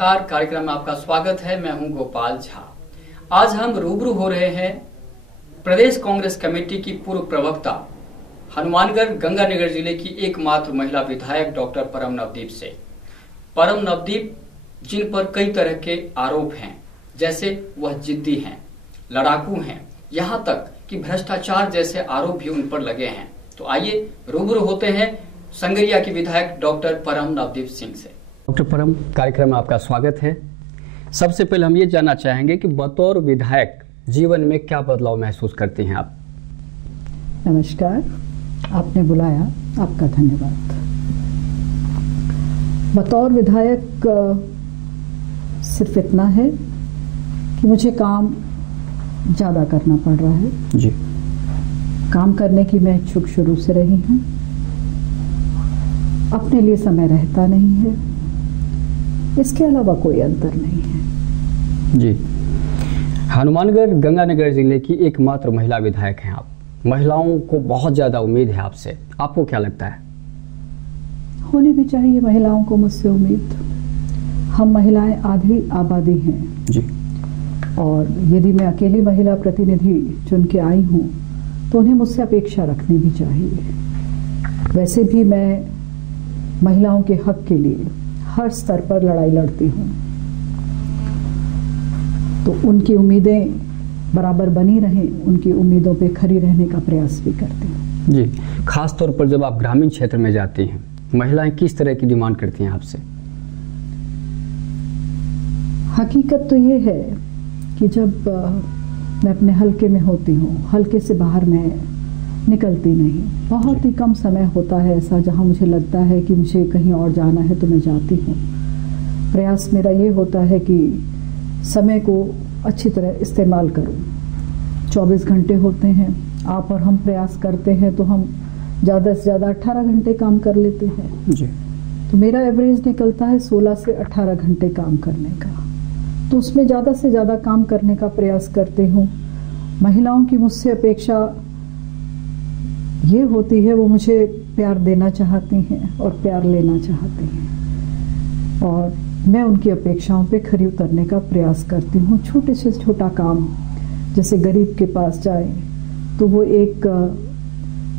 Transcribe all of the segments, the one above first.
नमस्कार, कार्यक्रम में आपका स्वागत है। मैं हूं गोपाल झा। आज हम रूबरू हो रहे हैं प्रदेश कांग्रेस कमेटी की पूर्व प्रवक्ता, हनुमानगढ़ गंगानगर जिले की एकमात्र महिला विधायक डॉक्टर परम नवदीप से। परम नवदीप जिन पर कई तरह के आरोप हैं, जैसे वह जिद्दी हैं, लड़ाकू हैं, यहाँ तक कि भ्रष्टाचार जैसे आरोप भी उन पर लगे हैं। तो आइए रूबरू होते हैं संगरिया की विधायक डॉक्टर परम नवदीप सिंह से। डॉक्टर परम, कार्यक्रम में आपका स्वागत है। सबसे पहले हम ये जानना चाहेंगे कि बतौर विधायक जीवन में क्या बदलाव महसूस करती हैं आप? नमस्कार, आपने बुलाया, आपका धन्यवाद। बतौर विधायक सिर्फ इतना है कि मुझे काम ज़्यादा करना पड़ रहा है जी। काम करने की मैं इच्छुक शुरू से रही हूँ। अपने लिए समय रहता नहीं है, इसके अलावा कोई अंतर नहीं है जी। हनुमानगढ़ गंगानगर जिले की एकमात्र महिला विधायक हैं आप। महिलाओं को बहुत ज़्यादा उम्मीद है आपसे, आपको क्या लगता है? होनी भी चाहिए महिलाओं को मुझसे उम्मीद। हम महिलाएं आधी आबादी हैं जी। और यदि मैं अकेली महिला प्रतिनिधि चुन के आई हूँ तो उन्हें मुझसे अपेक्षा रखनी भी चाहिए। वैसे भी मैं महिलाओं के हक के लिए हर स्तर पर लड़ाई लड़ती हूँ, तो उनकी उम्मीदें बराबर बनी रहें, उनकी उम्मीदों पे खरी रहने का प्रयास भी करती हूँ जी। खास तौर पर जब आप ग्रामीण क्षेत्र में जाती हैं, महिलाएं किस तरह की डिमांड करती हैं आपसे? हकीकत तो ये है कि जब मैं अपने हलके में होती हूँ, हलके से बाहर मैं निकलती नहीं। बहुत ही कम समय होता है ऐसा जहाँ मुझे लगता है कि मुझे कहीं और जाना है तो मैं जाती हूँ। प्रयास मेरा ये होता है कि समय को अच्छी तरह इस्तेमाल करूँ। 24 घंटे होते हैं, आप और हम प्रयास करते हैं तो हम ज़्यादा से ज़्यादा 18 घंटे काम कर लेते हैं जी। तो मेरा एवरेज निकलता है 16 से 18 घंटे काम करने का। तो उसमें ज़्यादा से ज़्यादा काम करने का प्रयास करती हूँ। महिलाओं की मुझसे अपेक्षा ये होती है, वो मुझे प्यार देना चाहती हैं और प्यार लेना चाहती हैं, और मैं उनकी अपेक्षाओं पे खरी उतरने का प्रयास करती हूँ। छोटे से छोटा काम, जैसे गरीब के पास जाए तो वो एक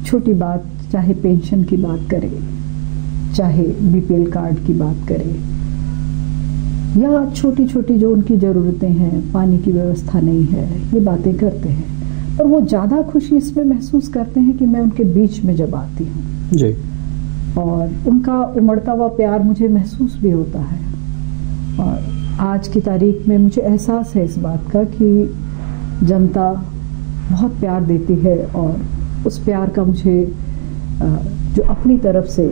छोटी बात, चाहे पेंशन की बात करे, चाहे बीपीएल कार्ड की बात करे, या छोटी छोटी जो उनकी ज़रूरतें हैं, पानी की व्यवस्था नहीं है, ये बातें करते हैं। और वो ज़्यादा खुशी इसमें महसूस करते हैं कि मैं उनके बीच में जब आती हूँ जी, और उनका उमड़ता हुआ प्यार मुझे महसूस भी होता है। और आज की तारीख में मुझे एहसास है इस बात का कि जनता बहुत प्यार देती है, और उस प्यार का मुझे जो अपनी तरफ से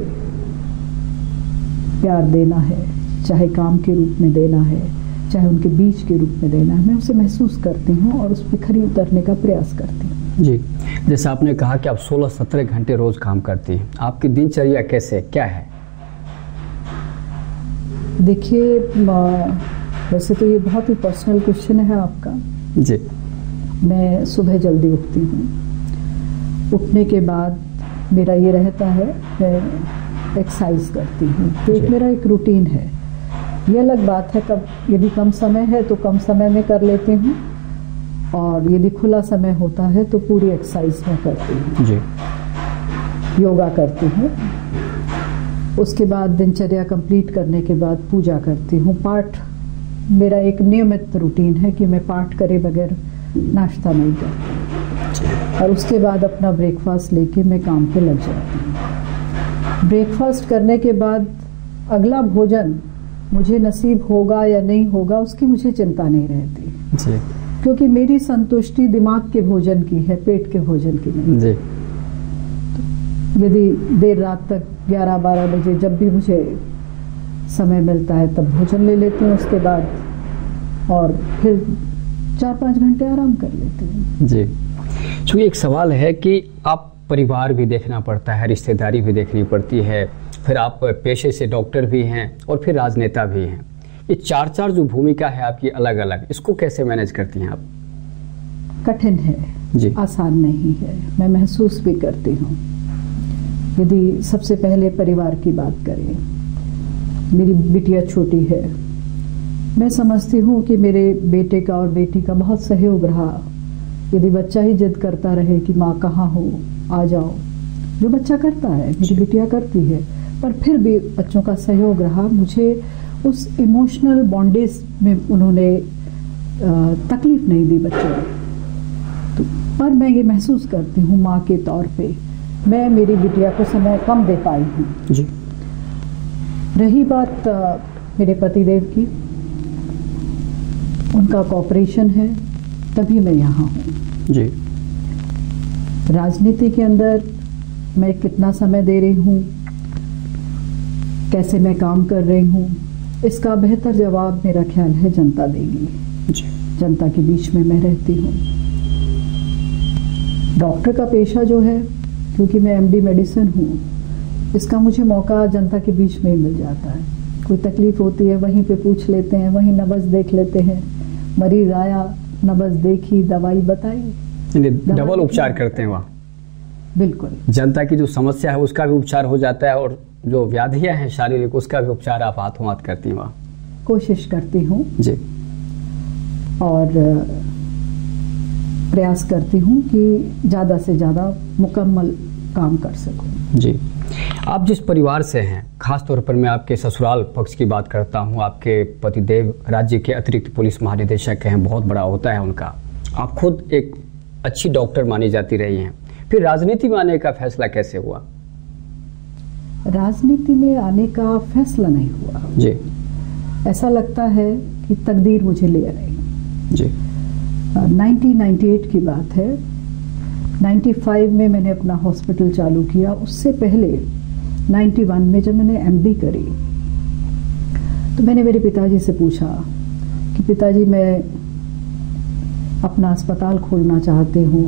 प्यार देना है, चाहे काम के रूप में देना है, चाहे उनके बीच के रूप में देना है, मैं उसे महसूस करती हूँ और उस पर खरी उतरने का प्रयास करती हूँ जी। जैसे आपने कहा कि आप 16-17 घंटे रोज काम करती हैं, आपकी दिनचर्या कैसे, क्या है? देखिए, वैसे तो ये बहुत ही पर्सनल क्वेश्चन है आपका जी। मैं सुबह जल्दी उठती हूँ। उठने के बाद मेरा ये रहता है, मैं एक्सरसाइज करती हूँ, तो एक मेरा एक रूटीन है। ये अलग बात है, कब यदि कम समय है तो कम समय में कर लेती हूँ, और यदि खुला समय होता है तो पूरी एक्सरसाइज में करती हूँ जी। योगा करती हूँ। उसके बाद दिनचर्या कंप्लीट करने के बाद पूजा करती हूँ। पाठ मेरा एक नियमित रूटीन है कि मैं पाठ करे बगैर नाश्ता नहीं करती, और उसके बाद अपना ब्रेकफास्ट लेके मैं काम पे लग जाती हूँ। ब्रेकफास्ट करने के बाद अगला भोजन मुझे नसीब होगा या नहीं होगा उसकी मुझे चिंता नहीं रहती जी। क्योंकि मेरी संतुष्टि दिमाग के भोजन की है, पेट के भोजन की नहीं जी। तो यदि देर रात तक 11-12 बजे जब भी मुझे समय मिलता है तब भोजन ले लेती हूँ, उसके बाद और फिर 4-5 घंटे आराम कर लेती हूँ जी। चूँकि एक सवाल है कि आप परिवार भी देखना पड़ता है, रिश्तेदारी भी देखनी पड़ती है, फिर आप पेशे से डॉक्टर भी हैं और फिर राजनेता भी हैं। ये चार जो भूमिका है आपकी अलग अलग, इसको कैसे मैनेज करती हैं आप? कठिन है जी। आसान नहीं है, मैं महसूस भी करती हूँ। यदि सबसे पहले परिवार की बात करें, मेरी बिटिया छोटी है, मैं समझती हूँ कि मेरे बेटे का और बेटी का बहुत सहयोग रहा। यदि बच्चा ही जिद करता रहे कि माँ कहाँ हो, आ जाओ, जो बच्चा करता है, मेरी बिटिया करती है, पर फिर भी बच्चों का सहयोग रहा। मुझे उस इमोशनल बॉन्डेज में उन्होंने तकलीफ नहीं दी बच्चों ने। तो पर मैं ये महसूस करती हूँ माँ के तौर पे मैं मेरी बिटिया को समय कम दे पाई हूँ जी। रही बात मेरे पतिदेव की, उनका कॉपरेशन है तभी मैं यहाँ हूँ जी। राजनीति के अंदर मैं कितना समय दे रही हूँ, कैसे मैं काम कर रही हूँ, इसका बेहतर जवाब मेरा ख्याल है जनता देगी जी। जनता के बीच में मैं रहती हूँ। डॉक्टर का पेशा जो है, क्योंकि मैं एमडी मेडिसिन हूँ, इसका मुझे मौका जनता के बीच में ही मिल जाता है। कोई तकलीफ होती है वहीं पे पूछ लेते हैं, वहीं नब्ज देख लेते हैं, मरीज आया, नब्ज देखी, दवाई बताई, डबल उपचार करते हैं वहाँ। बिल्कुल, जनता की जो समस्या है उसका भी उपचार हो जाता है और जो व्याधियां हैं शारीरिक उसका भी उपचार आप हाथों हाथ करती हैं वहाँ। कोशिश करती हूँ जी। और प्रयास करती हूँ कि ज़्यादा से ज़्यादा मुकम्मल काम कर सकूँ। जी। आप जिस परिवार से हैं, खास तौर पर मैं आपके ससुराल पक्ष की बात करता हूँ, आपके पतिदेव राज्य के अतिरिक्त पुलिस महानिदेशक हैं, बहुत बड़ा होता है उनका। आप खुद एक अच्छी डॉक्टर मानी जाती रही हैं, फिर राजनीति में आने का फैसला कैसे हुआ? राजनीति में आने का फैसला नहीं हुआ जी। ऐसा लगता है कि तकदीर मुझे ले रही जी। 1998 की बात है। 95 में मैंने अपना हॉस्पिटल चालू किया। उससे पहले 91 में जब मैंने एमडी करी तो मैंने मेरे पिताजी से पूछा कि पिताजी मैं अपना अस्पताल खोलना चाहती हूँ,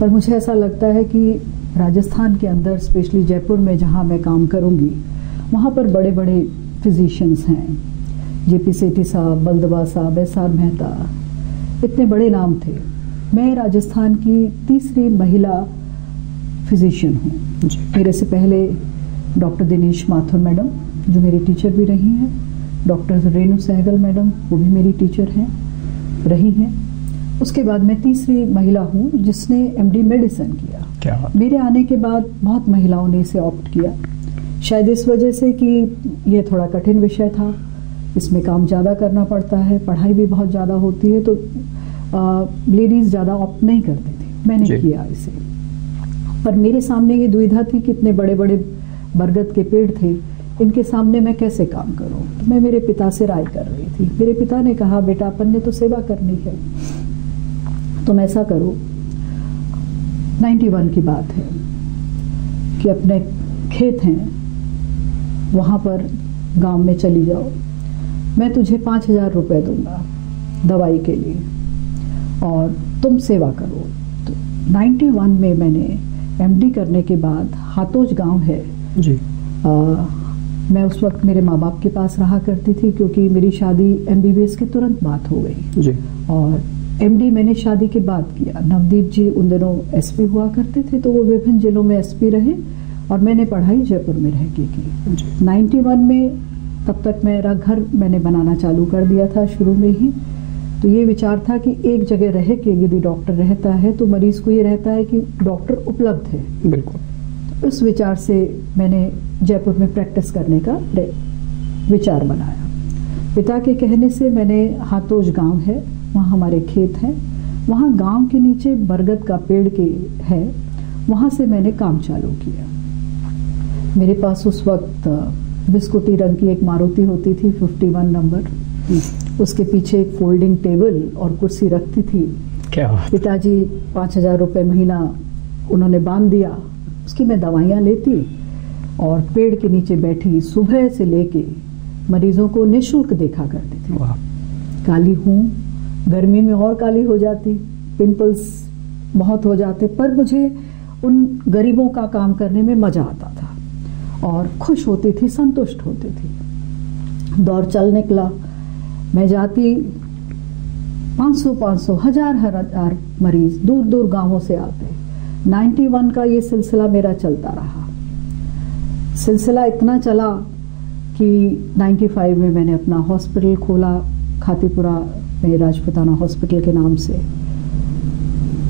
पर मुझे ऐसा लगता है कि राजस्थान के अंदर, स्पेशली जयपुर में जहाँ मैं काम करूँगी, वहाँ पर बड़े बड़े फिजिशियंस हैं, जेपी सेठी साहब, बलदवा साहब, एसआर मेहता, इतने बड़े नाम थे। मैं राजस्थान की तीसरी महिला फिजिशियन हूँ। मेरे से पहले डॉक्टर दिनेश माथुर मैडम जो मेरी टीचर भी रही हैं, डॉक्टर रेणु सहगल मैडम वो भी मेरी टीचर हैं रही हैं। उसके बाद मैं तीसरी महिला हूँ जिसने एमडी मेडिसिन किया। क्या? मेरे आने के बाद बहुत महिलाओं ने इसे ऑप्ट किया, शायद इस वजह से कि ये थोड़ा कठिन विषय था, इसमें काम ज़्यादा करना पड़ता है, पढ़ाई भी बहुत ज़्यादा होती है, तो लेडीज़ ज़्यादा ऑप्ट नहीं करती थी। मैंने किया इसे, पर मेरे सामने ये दुविधा थी कि इतने बड़े बड़े बरगद के पेड़ थे, इनके सामने मैं कैसे काम करूं। तो मैं मेरे पिता से राय कर रही थी। मेरे पिता ने कहा बेटा अपन ने तो सेवा करनी है, तुम ऐसा करो, 91 की बात है, कि अपने खेत हैं वहाँ पर गांव में चली जाओ, मैं तुझे 5,000 रुपये दूंगा दवाई के लिए और तुम सेवा करो। तो 91 में मैंने एमडी करने के बाद हातोज गांव है जी। मैं उस वक्त मेरे माँ बाप के पास रहा करती थी, क्योंकि मेरी शादी एमबीबीएस के तुरंत बाद हो गई जी। और एमडी मैंने शादी के बाद किया। नवदीप जी उन दिनों एसपी हुआ करते थे, तो वो विभिन्न जिलों में एसपी रहे और मैंने पढ़ाई जयपुर में रह के की। 91 में तब तक मेरा घर मैंने बनाना चालू कर दिया था शुरू में ही। तो ये विचार था कि एक जगह रह के यदि डॉक्टर रहता है तो मरीज को ये रहता है कि डॉक्टर उपलब्ध है। बिल्कुल। तो उस विचार से मैंने जयपुर में प्रैक्टिस करने का विचार बनाया। पिता के कहने से मैंने हातोज गांव है, वहाँ हमारे खेत हैं, वहाँ गांव के नीचे बरगद का पेड़ के है, वहाँ से मैंने काम चालू किया। मेरे पास उस वक्त बिस्कुटी रंग की एक मारुति होती थी 51 नंबर, उसके पीछे एक फोल्डिंग टेबल और कुर्सी रखती थी। क्या? पिताजी 5,000 रुपये महीना उन्होंने बांध दिया, उसकी मैं दवाइयाँ लेती और पेड़ के नीचे बैठी सुबह से लेके मरीजों को निःशुल्क देखा करती थी। काली हूँ, गर्मी में और काली हो जाती, पिंपल्स बहुत हो जाते, पर मुझे उन गरीबों का काम करने में मजा आता था और खुश होती थी, संतुष्ट होती थी। दौर चल निकला, मैं जाती 500 हजार मरीज दूर दूर गांवों से आते। 91 का ये सिलसिला मेरा चलता रहा। सिलसिला इतना चला कि 95 में मैंने अपना हॉस्पिटल खोला खातीपुरा में, राजपुताना हॉस्पिटल के नाम से।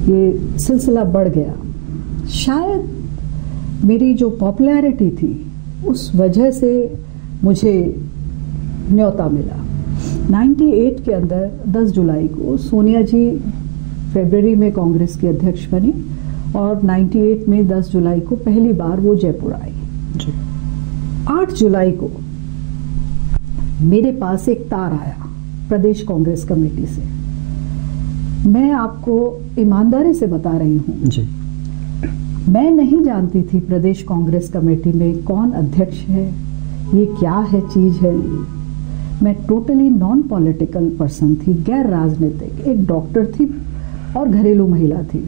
ये सिलसिला बढ़ गया। शायद मेरी जो पॉपुलैरिटी थी उस वजह से मुझे न्योता मिला। 98 के अंदर 10 जुलाई को सोनिया जी फरवरी में कांग्रेस की अध्यक्ष बनी और 98 में 10 जुलाई को पहली बार वो जयपुर आई। 8 जुलाई को मेरे पास एक तार आया प्रदेश कांग्रेस कमेटी से। मैं आपको ईमानदारी से बता रही हूँ जी। मैं नहीं जानती थी प्रदेश कांग्रेस कमेटी में कौन अध्यक्ष है, ये क्या है चीज है। मैं टोटली नॉन पॉलिटिकल पर्सन थी, गैर राजनीतिक, एक डॉक्टर थी और घरेलू महिला थी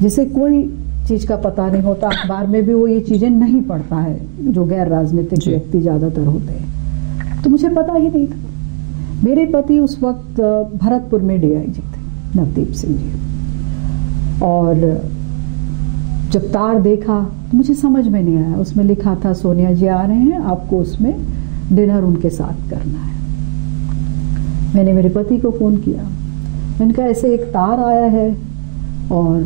जिसे कोई चीज का पता नहीं होता। अखबार में भी वो ये चीजें नहीं पढ़ता है जो गैर राजनीतिक व्यक्ति ज्यादातर होते हैं। तो मुझे पता ही नहीं था। मेरे पति उस वक्त भरतपुर में डीआईजी थे, नवदीप सिंह जी। और जब तार देखा तो मुझे समझ में नहीं आया। उसमें लिखा था सोनिया जी आ रहे हैं, आपको उसमें डिनर उनके साथ करना है। मैंने मेरे पति को फ़ोन किया। मैंने कहा ऐसे एक तार आया है और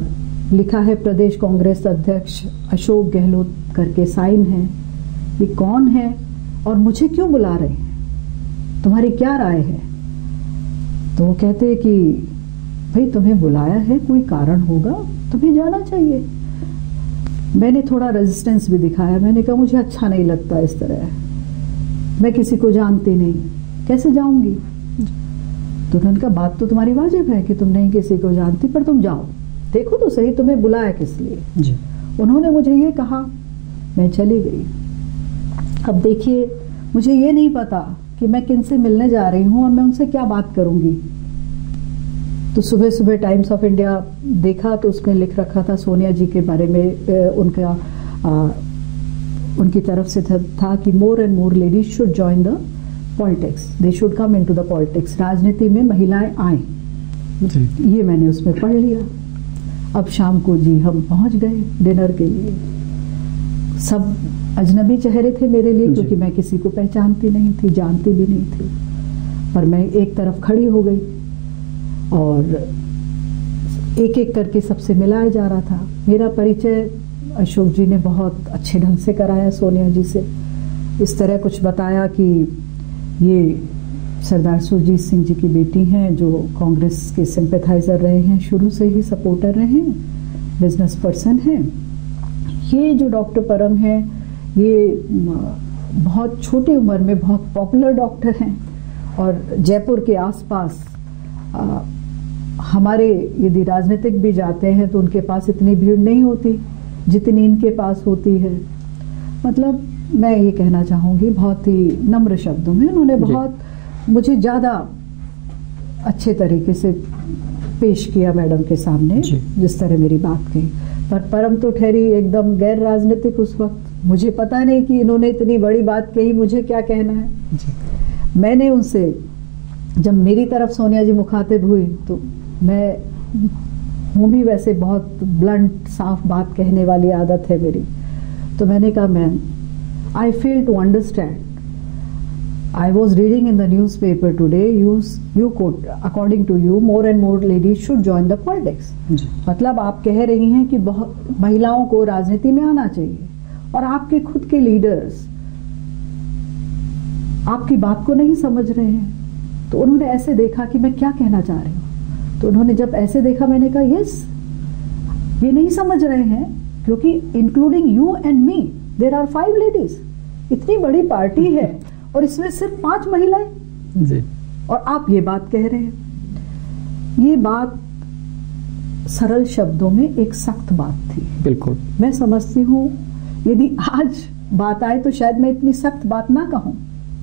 लिखा है प्रदेश कांग्रेस अध्यक्ष अशोक गहलोत करके साइन है, ये कौन है और मुझे क्यों बुला रहे हैं, तुम्हारी क्या राय है। तो वो कहते कि भाई तुम्हें बुलाया है, कोई कारण होगा, तुम्हें जाना चाहिए। मैंने थोड़ा रेजिस्टेंस भी दिखाया। मैंने कहा मुझे अच्छा नहीं लगता इस तरह, मैं किसी को जानती नहीं, कैसे जाऊंगी। तो उन्होंने कहा बात तो तुम्हारी वाजिब है कि तुम नहीं किसी को जानती, पर तुम जाओ, देखो तो सही तुम्हें बुलाया किस लिए जी। उन्होंने मुझे ये कहा, मैं चली गई। अब देखिए मुझे ये नहीं पता कि मैं किनसे मिलने जा रही हूँ और मैं उनसे क्या बात करूंगी। तो सुबह सुबह टाइम्स ऑफ इंडिया देखा तो उसमें लिख रखा था सोनिया जी के बारे में, उनकी तरफ से था कि more and more ladies should join the politics, they should come into the politics, राजनीति में महिलाएं आए। ये मैंने उसमें पढ़ लिया। अब शाम को जी हम पहुंच गए डिनर के लिए। सब अजनबी चेहरे थे मेरे लिए क्योंकि मैं किसी को पहचानती नहीं थी, जानती भी नहीं थी। पर मैं एक तरफ खड़ी हो गई और एक एक करके सबसे मिलाया जा रहा था। मेरा परिचय अशोक जी ने बहुत अच्छे ढंग से कराया सोनिया जी से। इस तरह कुछ बताया कि ये सरदार सुरजीत सिंह जी की बेटी हैं जो कांग्रेस के सिंपैथाइजर रहे हैं, शुरू से ही सपोर्टर रहे हैं, बिजनेस पर्सन हैं। ये जो डॉक्टर परम है ये बहुत छोटी उम्र में बहुत पॉपुलर डॉक्टर हैं और जयपुर के आसपास हमारे यदि राजनीतिक भी जाते हैं तो उनके पास इतनी भीड़ नहीं होती जितनी इनके पास होती है। मतलब मैं ये कहना चाहूँगी बहुत ही नम्र शब्दों में उन्होंने बहुत मुझे ज़्यादा अच्छे तरीके से पेश किया मैडम के सामने जिस तरह मेरी बात कही। पर परम तो ठहरी एकदम गैर राजनीतिक उस वक्त। मुझे पता नहीं कि इन्होंने इतनी बड़ी बात कही, मुझे क्या कहना है। मैंने उनसे जब मेरी तरफ सोनिया जी मुखातिब हुई तो मैं हूँ भी वैसे बहुत ब्लंट साफ बात कहने वाली आदत है मेरी। तो मैंने कहा ma'am I fail to understand. I was reading in the newspaper today, you quote, according to you, more and more ladies should join the politics. मतलब आप कह रही हैं कि बहुत महिलाओं को राजनीति में आना चाहिए और आपके खुद के लीडर्स आपकी बात को नहीं समझ रहे हैं। तो उन्होंने ऐसे देखा कि मैं क्या कहना चाह रही हूँ। तो उन्होंने जब ऐसे देखा मैंने कहा यस, ये नहीं समझ रहे हैं क्योंकि including you and me there are 5 ladies. इतनी बड़ी पार्टी है और इसमें सिर्फ 5 महिलाएं जी। और आप ये बात कह रहे हैं। ये बात सरल शब्दों में एक सख्त बात थी। बिल्कुल मैं समझती हूँ यदि आज बात आए तो शायद मैं इतनी सख्त बात ना कहूँ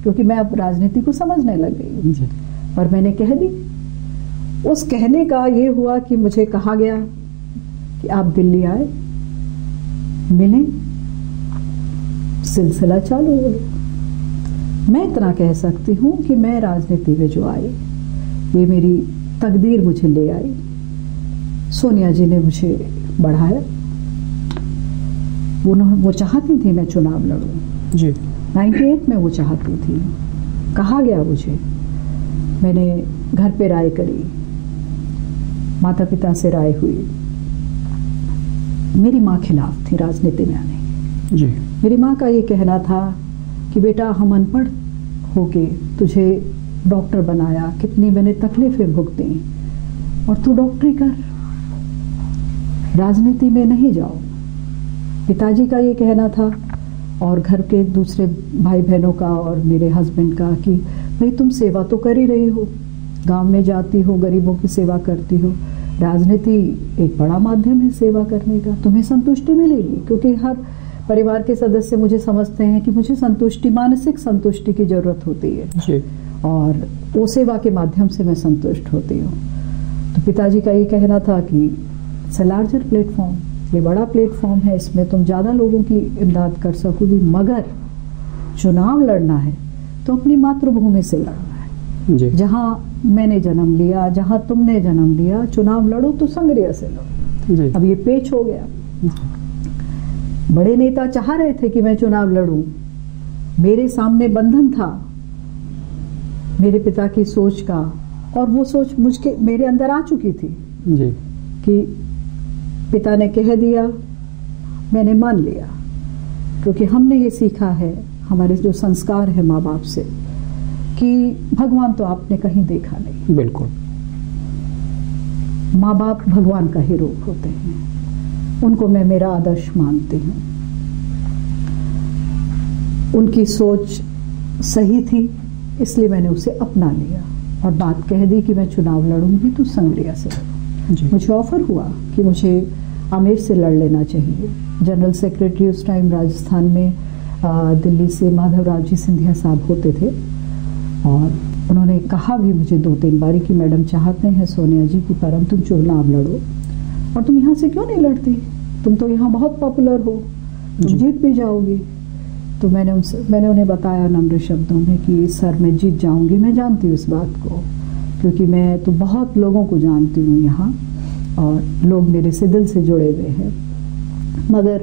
क्योंकि मैं अब राजनीति को समझने लग गई हूँ। पर मैंने कह दी। उस कहने का ये हुआ कि मुझे कहा गया कि आप दिल्ली आए, मिले, सिलसिला चालू हो गया। मैं इतना कह सकती हूँ कि मैं राजनीति में जो आई ये मेरी तकदीर मुझे ले आई। सोनिया जी ने मुझे बढ़ाया। वो चाहती थी मैं चुनाव लड़ूं जी। 98 में वो चाहती थी। कहा गया मुझे, मैंने घर पे राय करी, माता पिता से राय हुई। मेरी माँ खिलाफ थी राजनीति में आने की। जी। मेरी माँ का ये कहना था कि बेटा हम अनपढ़ होके तुझे डॉक्टर बनाया, कितनी मैंने तकलीफें भुगती, और तू डॉक्टरी कर, राजनीति में नहीं जाओ। पिताजी का ये कहना था और घर के दूसरे भाई बहनों का और मेरे हस्बैंड का कि भाई तुम सेवा तो कर ही रही हो, गांव में जाती हो, गरीबों की सेवा करती हो, राजनीति एक बड़ा माध्यम है सेवा करने का, तुम्हें संतुष्टि मिलेगी। क्योंकि हर परिवार के सदस्य मुझे समझते हैं कि मुझे संतुष्टि, मानसिक संतुष्टि की जरूरत होती है जी। और वो सेवा के माध्यम से मैं संतुष्ट होती हूँ। तो पिताजी का ये कहना था कि इट्स अ लार्जर प्लेटफॉर्म, ये बड़ा प्लेटफॉर्म है, इसमें तुम ज़्यादा लोगों की इमदाद कर सकोगी, मगर चुनाव लड़ना है तो अपनी मातृभूमि से लड़ना है। जी। जहाँ मैंने जन्म लिया, जहाँ तुमने जन्म लिया, चुनाव लड़ो तो संग्रिया से लड़ो। जी। अब ये पेच हो गया। बड़े नेता चाह रहे थे कि मैं चुनाव लड़ूं, मेरे सामने बंधन था मेरे पिता की सोच का, और वो सोच मेरे अंदर आ चुकी थी जी। कि पिता ने कह दिया, मैंने मान लिया। क्योंकि हमने ये सीखा है, हमारे जो संस्कार है माँ बाप से, कि भगवान तो आपने कहीं देखा नहीं। बिल्कुल। माँ बाप भगवान का ही रूप होते हैं, उनको मैं मेरा आदर्श मानती हूँ। उनकी सोच सही थी, इसलिए मैंने उसे अपना लिया और बात कह दी कि मैं चुनाव लड़ूंगी तो संग्रिया से लड़ूंगी। मुझे ऑफर हुआ कि मुझे आमेर से लड़ लेना चाहिए। जनरल सेक्रेटरी उस टाइम राजस्थान में दिल्ली से माधवराव जी सिंधिया साहब होते थे, और उन्होंने कहा भी मुझे 2-3 बारी कि मैडम चाहते हैं सोनिया जी की परम तुम चुनाव लड़ो, और तुम यहाँ से क्यों नहीं लड़ती, तुम तो यहाँ बहुत पॉपुलर हो, तुम जीत भी जाओगी। तो मैंने उन्हें बताया नम्र शब्दों में कि सर मैं जीत जाऊंगी, मैं जानती हूँ इस बात को, क्योंकि मैं तो बहुत लोगों को जानती हूँ यहाँ और लोग मेरे से दिल से जुड़े हुए हैं। मगर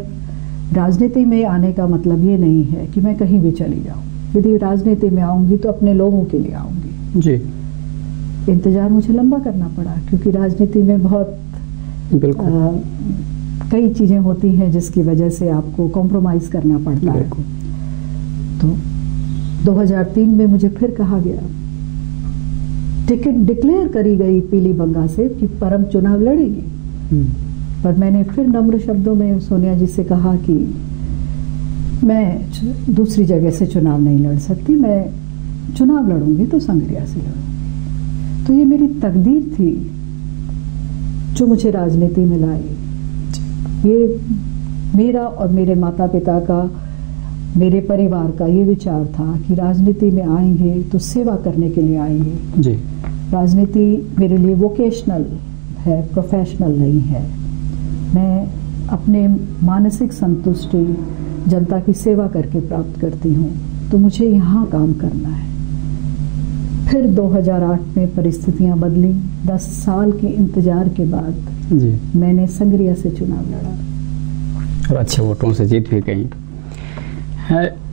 राजनीति में आने का मतलब ये नहीं है कि मैं कहीं भी चली जाऊँ। यदि राजनीति में आऊँगी तो अपने लोगों के लिए आऊँगी। जी। इंतज़ार मुझे लंबा करना पड़ा, क्योंकि राजनीति में बहुत कई चीज़ें होती हैं जिसकी वजह से आपको कॉम्प्रोमाइज़ करना पड़ता है। तो 2003 में मुझे फिर कहा गया, टिकट डिक्लेयर करी गई पीली बंगा से कि परम चुनाव लड़ेगी, पर मैंने फिर नम्र शब्दों में सोनिया जी से कहा कि मैं दूसरी जगह से चुनाव नहीं लड़ सकती, मैं चुनाव लड़ूंगी तो संग्रिया से लड़ूंगी। तो ये मेरी तकदीर थी जो मुझे राजनीति में लाई। ये मेरा और मेरे माता पिता का, मेरे परिवार का ये विचार था कि राजनीति में आएंगे तो सेवा करने के लिए आएंगे। जी। राजनीति मेरे लिए वोकेशनल है, प्रोफेशनल नहीं है। मैं अपने मानसिक संतुष्टि जनता की सेवा करके प्राप्त करती हूँ, तो मुझे यहाँ काम करना है। फिर 2008 में परिस्थितियाँ बदली। 10 साल के इंतजार के बाद जी मैंने संग्रिया से चुनाव लड़ा और अच्छे वोटों से जीत भी गई।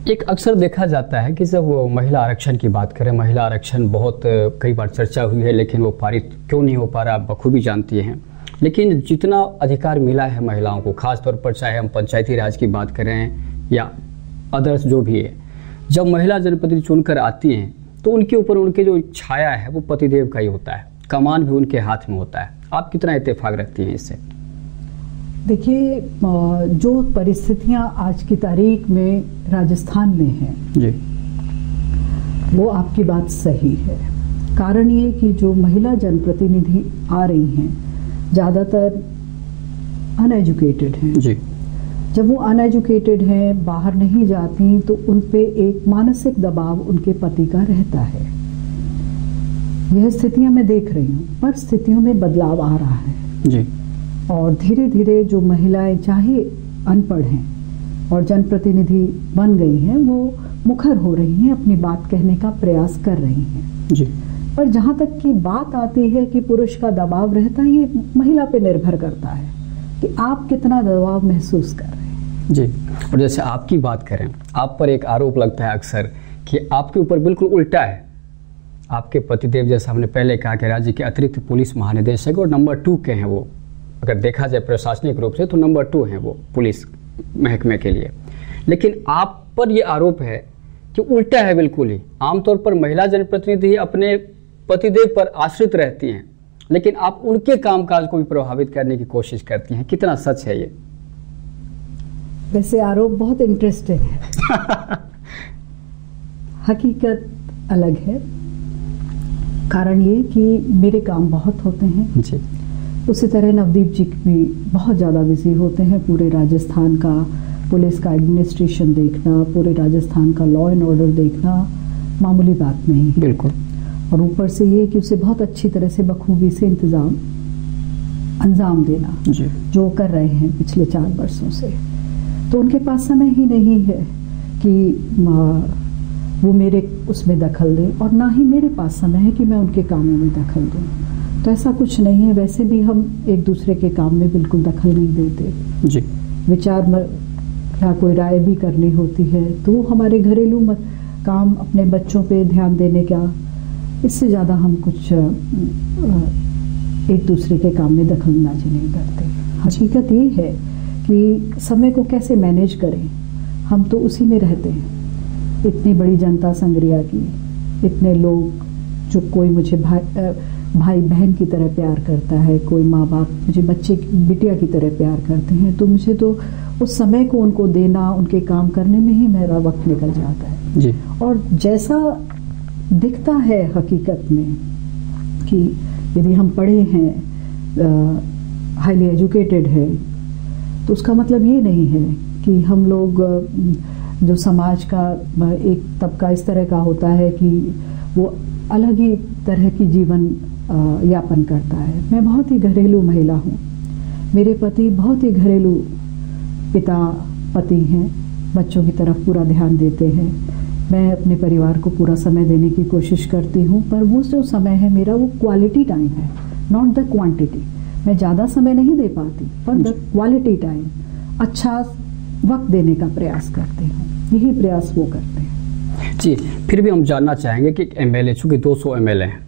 एक अक्सर देखा जाता है कि जब वो महिला आरक्षण की बात करें, महिला आरक्षण बहुत कई बार चर्चा हुई है, लेकिन वो पारित क्यों नहीं हो पा रहा आप बखूबी जानती हैं। लेकिन जितना अधिकार मिला है महिलाओं को, खास तौर पर चाहे हम पंचायती राज की बात करें या अदर्स जो भी है, जब महिला जनप्रतिनिधि चुनकर आती हैं तो उनके ऊपर उनके जो छाया है वो पतिदेव का ही होता है, कमान भी उनके हाथ में होता है। आप कितना इत्तेफाक रखती हैं इससे? देखिए, जो परिस्थितियां आज की तारीख में राजस्थान में हैं जी, वो आपकी बात सही है। कारण ये कि जो महिला जनप्रतिनिधि आ रही हैं ज़्यादातर अनएजुकेटेड हैं जी। जब वो अनएजुकेटेड हैं, बाहर नहीं जाती, तो उन पे एक मानसिक दबाव उनके पति का रहता है। यह स्थितियां मैं देख रही हूँ, पर स्थितियों में बदलाव आ रहा है जी। और धीरे धीरे जो महिलाएं चाहे अनपढ़ हैं और जनप्रतिनिधि बन गई हैं, वो मुखर हो रही हैं, अपनी बात कहने का प्रयास कर रही हैं जी। पर जहाँ तक की बात आती है कि पुरुष का दबाव रहता है, ये महिला पे निर्भर करता है कि आप कितना दबाव महसूस कर रहे हैं। जी। और जैसे आपकी बात करें, आप पर एक आरोप लगता है अक्सर कि आपके ऊपर बिल्कुल उल्टा है। आपके पतिदेव, जैसा हमने पहले कहा, कि राज्य के अतिरिक्त पुलिस महानिदेशक और नंबर 2 के हैं वो। अगर देखा जाए प्रशासनिक रूप से तो नंबर 2 हैं वो पुलिस महकमे के लिए। लेकिन आप पर ये आरोप है कि उल्टा है बिल्कुल ही। आमतौर पर महिला जनप्रतिनिधि अपने पतिदेव पर आश्रित रहती हैं, लेकिन आप उनके कामकाज को भी प्रभावित करने की कोशिश करती हैं। कितना सच है ये? वैसे आरोप बहुत इंटरेस्टिंग है। हकीकत अलग है। कारण ये कि मेरे काम बहुत होते हैं जी। उसी तरह नवदीप जी भी बहुत ज़्यादा बिजी होते हैं। पूरे राजस्थान का पुलिस का एडमिनिस्ट्रेशन देखना, पूरे राजस्थान का लॉ एंड ऑर्डर देखना मामूली बात नहीं है। बिल्कुल। और ऊपर से ये कि उसे बहुत अच्छी तरह से बखूबी से अंजाम देना जी। जो कर रहे हैं पिछले 4 वर्षों से। तो उनके पास समय ही नहीं है कि वो मेरे उसमें दखल दें, और ना ही मेरे पास समय है कि मैं उनके कामों में दखल दूं। तो ऐसा कुछ नहीं है। वैसे भी हम एक दूसरे के काम में बिल्कुल दखल नहीं देते जी। विचार या कोई राय भी करनी होती है तो हमारे घरेलू काम, अपने बच्चों पे ध्यान देने का, इससे ज़्यादा हम कुछ एक दूसरे के काम में दखलंदाजी नहीं करते। हकीकत ये है कि समय को कैसे मैनेज करें, हम तो उसी में रहते हैं। इतनी बड़ी जनता संग्रिया की, इतने लोग, जो कोई मुझे भाई बहन की तरह प्यार करता है, कोई माँ बाप मुझे बच्चे बिटिया की तरह प्यार करते हैं, तो मुझे तो उस समय को उनको देना, उनके काम करने में ही मेरा वक्त निकल जाता है जी। और जैसा दिखता है हकीकत में कि यदि हम पढ़े हैं, हाईली एजुकेटेड है, तो उसका मतलब ये नहीं है कि हम लोग, जो समाज का एक तबका इस तरह का होता है कि वो अलग ही तरह की जीवन यापन करता है। मैं बहुत ही घरेलू महिला हूँ। मेरे पति बहुत ही घरेलू पति हैं, बच्चों की तरफ पूरा ध्यान देते हैं। मैं अपने परिवार को पूरा समय देने की कोशिश करती हूँ, पर वो जो समय है मेरा, वो क्वालिटी टाइम है, नॉट द क्वांटिटी। मैं ज़्यादा समय नहीं दे पाती, पर द क्वालिटी टाइम, अच्छा वक्त देने का प्रयास करते हैं। यही प्रयास वो करते हैं। जी। फिर भी हम जानना चाहेंगे कि एमएलए, चूँकि 200 एमएलए हैं,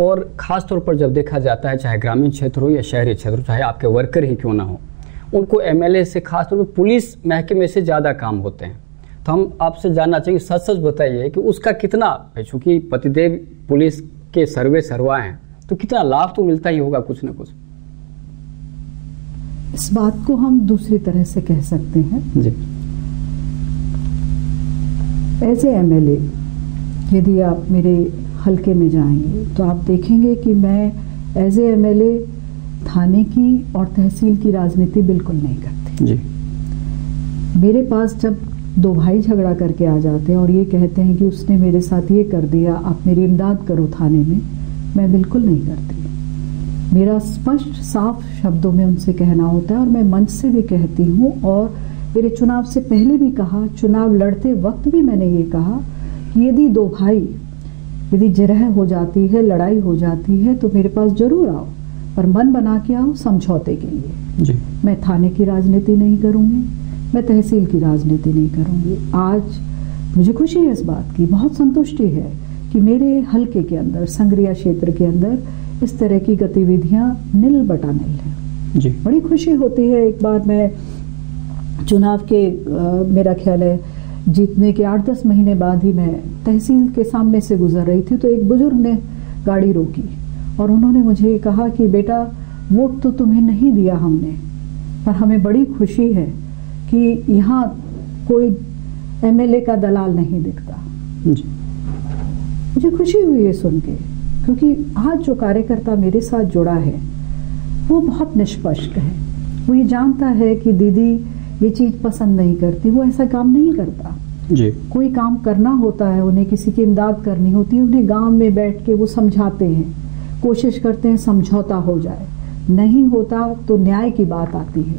और ख़ास तौर पर जब देखा जाता है, चाहे ग्रामीण क्षेत्र हो या शहरी क्षेत्र हो, चाहे आपके वर्कर ही क्यों ना हो, उनको एमएलए से खास तौर पर पुलिस महकमे से ज़्यादा काम होते हैं। तो हम आपसे जानना चाहिए, सच सच बताइए कि उसका कितना, चूँकि पतिदेव पुलिस के सर्वा हैं, तो कितना लाभ तो मिलता ही होगा कुछ ना कुछ। इस बात को हम दूसरी तरह से कह सकते हैं जी। एज ए एमएलए, यदि आप मेरे हलके में जाएंगे तो आप देखेंगे कि मैं एज ए एमएलए थाने की और तहसील की राजनीति बिल्कुल नहीं करती जी। मेरे पास जब 2 भाई झगड़ा करके आ जाते हैं और ये कहते हैं कि उसने मेरे साथ ये कर दिया, आप मेरी इमदाद करो थाने में, मैं बिल्कुल नहीं करती। मेरा स्पष्ट साफ शब्दों में उनसे कहना होता है, और मैं मंच से भी कहती हूँ, और मेरे चुनाव से पहले भी कहा, चुनाव लड़ते वक्त भी मैंने ये कहा कि यदि 2 भाई, यदि जिरह हो जाती है, लड़ाई हो जाती है, तो मेरे पास जरूर आओ, पर मन बना के आओ समझौते के लिए जी। मैं थाने की राजनीति नहीं करूँगी, मैं तहसील की राजनीति नहीं करूँगी। आज मुझे खुशी है इस बात की, बहुत संतुष्टि है कि मेरे हलके के अंदर, संग्रिया क्षेत्र के अंदर इस तरह की गतिविधियां निल बटा निल है जी। बड़ी खुशी होती है। एक बार मैं चुनाव के मेरा ख्याल है जीतने के 8-10 महीने बाद ही मैं तहसील के सामने से गुजर रही थी, तो एक बुजुर्ग ने गाड़ी रोकी और उन्होंने मुझे कहा कि बेटा, वोट तो तुम्हें नहीं दिया हमने, पर हमें बड़ी खुशी है कि यहाँ कोई एमएलए का दलाल नहीं दिखता जी। मुझे खुशी हुई है सुन के, क्योंकि आज जो कार्यकर्ता मेरे साथ जुड़ा है वो बहुत निष्पक्ष है। वो ये जानता है कि दीदी ये चीज़ पसंद नहीं करती, वो ऐसा काम नहीं करता जी। कोई काम करना होता है, उन्हें किसी की इमदाद करनी होती है, उन्हें गांव में बैठ के वो समझाते हैं, कोशिश करते हैं समझौता हो जाए। नहीं होता तो न्याय की बात आती है,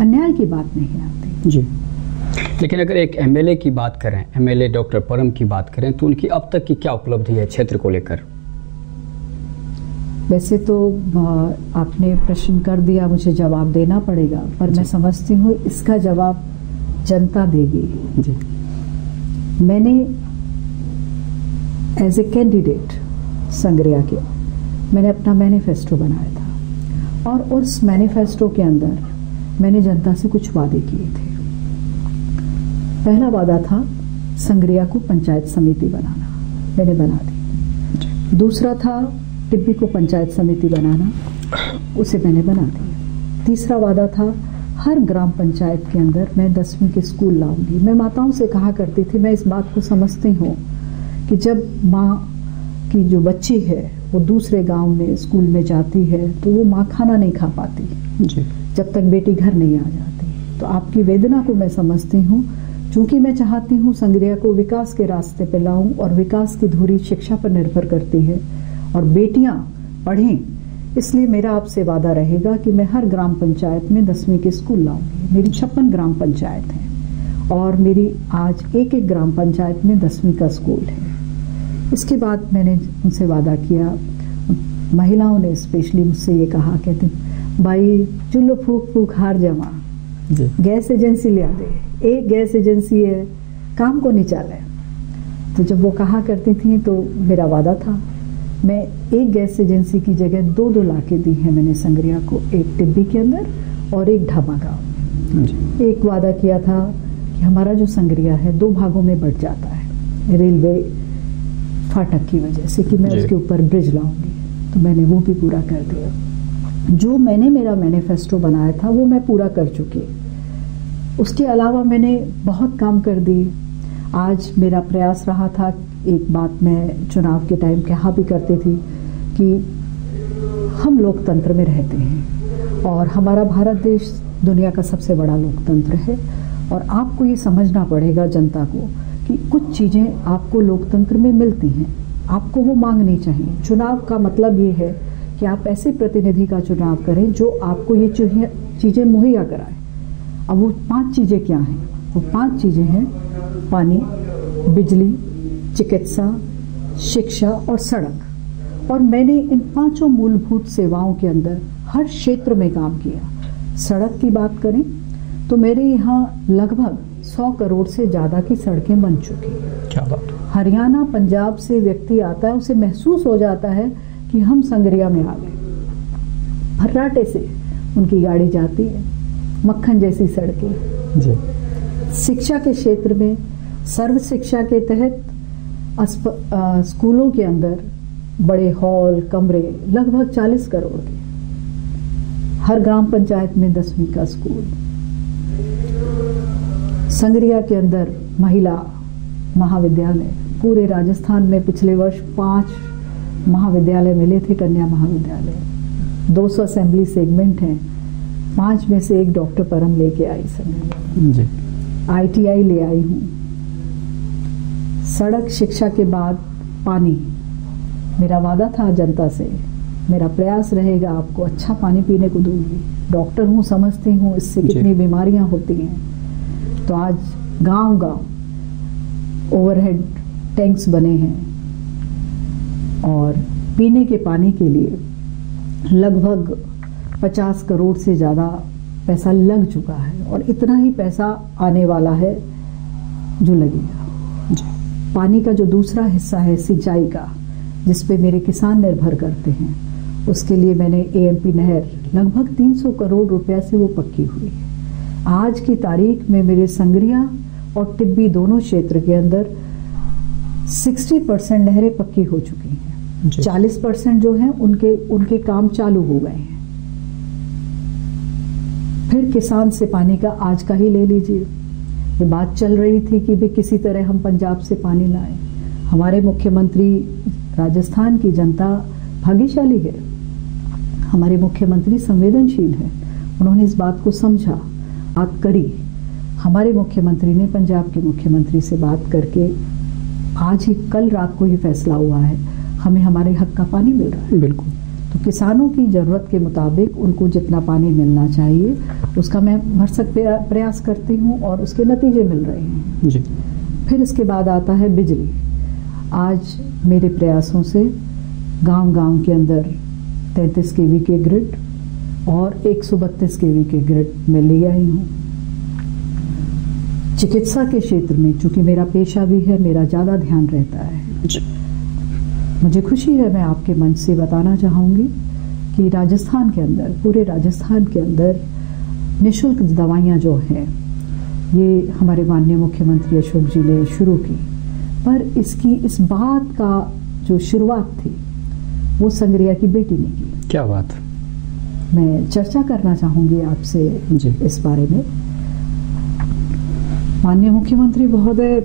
अन्याय की बात नहीं आती जी। लेकिन अगर एक एमएलए की बात करें, एमएलए डॉक्टर परम की बात करें, तो उनकी अब तक की क्या उपलब्धि है क्षेत्र को लेकर? वैसे तो आपने प्रश्न कर दिया, मुझे जवाब देना पड़ेगा, पर मैं समझती हूँ इसका जवाब जनता देगी जी। मैंने एज ए कैंडिडेट संग्रिया के मैंने अपना मैनिफेस्टो बनाया था और उस मैनिफेस्टो के अंदर मैंने जनता से कुछ वादे किए थे। पहला वादा था संग्रिया को पंचायत समिति बनाना, मैंने बना दी। दूसरा था टिब्बी को पंचायत समिति बनाना, उसे मैंने बना दिया। तीसरा वादा था हर ग्राम पंचायत के अंदर मैं 10वीं के स्कूल लाऊंगी। मैं माताओं से कहा करती थी, मैं इस बात को समझती हूँ कि जब माँ की जो बच्ची है वो दूसरे गांव में स्कूल में जाती है तो वो माँ खाना नहीं खा पाती जी। जब तक बेटी घर नहीं आ जाती। तो आपकी वेदना को मैं समझती हूँ, चूंकि मैं चाहती हूँ संग्रिया को विकास के रास्ते पर लाऊं और विकास की धुरी शिक्षा पर निर्भर करती है और बेटियां पढ़ें, इसलिए मेरा आपसे वादा रहेगा कि मैं हर ग्राम पंचायत में 10वीं के स्कूल लाऊंगी। मेरी 56 ग्राम पंचायत हैं और मेरी आज एक एक ग्राम पंचायत में 10वीं का स्कूल है। इसके बाद मैंने उनसे वादा किया, महिलाओं ने स्पेशली मुझसे ये कहा, कहते भाई चुल्लो फूक फूक हार जमा, गैस एजेंसी लिया दे, एक गैस एजेंसी है काम को नहीं चाले। तो जब वो कहा करती थी तो मेरा वादा था, मैं एक गैस एजेंसी की जगह 2 लाके दी हैं मैंने संग्रिया को, एक टिब्बी के अंदर और एक ढाबा गाँव में। एक वादा किया था कि हमारा जो संग्रिया है 2 भागों में बढ़ जाता है रेलवे फाटक की वजह से, कि मैं उसके ऊपर ब्रिज लाऊंगी, तो मैंने वो भी पूरा कर दिया। जो मैंने मेरा मैनिफेस्टो बनाया था वो मैं पूरा कर चुकी। उसके अलावा मैंने बहुत काम कर दी। आज मेरा प्रयास रहा था, एक बात मैं चुनाव के टाइम कहा भी करती थी कि हम लोकतंत्र में रहते हैं और हमारा भारत देश दुनिया का सबसे बड़ा लोकतंत्र है और आपको ये समझना पड़ेगा जनता को कि कुछ चीज़ें आपको लोकतंत्र में मिलती हैं, आपको वो मांगनी चाहिए। चुनाव का मतलब ये है कि आप ऐसे प्रतिनिधि का चुनाव करें जो आपको ये चीज़ें मुहैया कराए। अब वो 5 चीज़ें क्या हैं? वो 5 चीज़ें हैं पानी, बिजली, चिकित्सा, शिक्षा और सड़क। और मैंने इन 5 मूलभूत सेवाओं के अंदर हर क्षेत्र में काम किया। सड़क की बात करें तो मेरे यहाँ लगभग 100 करोड़ से ज़्यादा की सड़कें बन चुकी हैं। क्या बात। हरियाणा पंजाब से व्यक्ति आता है, उसे महसूस हो जाता है कि हम संग्रिया में आ गए। फर्राटे से उनकी गाड़ी जाती है, मक्खन जैसी सड़कें जी। शिक्षा के क्षेत्र में सर्व शिक्षा के तहत स्कूलों के अंदर बड़े हॉल, कमरे लगभग 40 करोड़ के। हर ग्राम पंचायत में 10वीं का स्कूल। संग्रिया के अंदर महिला महाविद्यालय, पूरे राजस्थान में पिछले वर्ष 5 महाविद्यालय मिले थे, कन्या महाविद्यालय। 200 असेंबली सेगमेंट हैं, 5 में से 1 डॉक्टर परम लेके आई संग्रिया। ITI ले आई हूँ। सड़क, शिक्षा के बाद पानी। मेरा वादा था जनता से, मेरा प्रयास रहेगा आपको अच्छा पानी पीने को दूंगी। डॉक्टर हूँ, समझती हूँ इससे कितनी बीमारियां होती हैं। तो आज गांव-गांव ओवरहेड टैंक्स बने हैं और पीने के पानी के लिए लगभग 50 करोड़ से ज़्यादा पैसा लग चुका है और इतना ही पैसा आने वाला है जो लगेगा। पानी का जो दूसरा हिस्सा है सिंचाई का, जिस पे मेरे किसान निर्भर करते हैं, उसके लिए मैंने AMP नहर लगभग 300 करोड़ रुपया से वो पक्की हुई है। आज की तारीख में मेरे संग्रिया और टिब्बी दोनों क्षेत्र के अंदर 60% नहरें पक्की हो चुकी हैं। 40% जो हैं उनके काम चालू हो गए हैं। फिर किसान से पानी का आज का ही ले लीजिए। ये बात चल रही थी कि भी किसी तरह हम पंजाब से पानी लाएं। हमारे मुख्यमंत्री, राजस्थान की जनता भाग्यशाली है, हमारे मुख्यमंत्री संवेदनशील हैं, उन्होंने इस बात को समझा, बात करी। हमारे मुख्यमंत्री ने पंजाब के मुख्यमंत्री से बात करके आज ही, कल रात को ही फैसला हुआ है, हमें हमारे हक का पानी मिल रहा है। बिल्कुल। तो किसानों की ज़रूरत के मुताबिक उनको जितना पानी मिलना चाहिए उसका मैं भरसक प्रयास करती हूँ और उसके नतीजे मिल रहे हैं जी। फिर इसके बाद आता है बिजली। आज मेरे प्रयासों से गांव-गांव के अंदर 33 kV के ग्रिड और 132 kV के ग्रिड में ले आई हूँ। चिकित्सा के क्षेत्र में, चूंकि मेरा पेशा भी है, मेरा ज़्यादा ध्यान रहता है। मुझे खुशी है, मैं आपके मंच से बताना चाहूँगी कि राजस्थान के अंदर, पूरे राजस्थान के अंदर निःशुल्क दवाइयाँ जो हैं, ये हमारे माननीय मुख्यमंत्री अशोक जी ने शुरू की। पर इस बात का जो शुरुआत थी वो संग्रिया की बेटी ने की। क्या बात। मैं चर्चा करना चाहूँगी आपसे इस बारे में। माननीय मुख्यमंत्री महोदय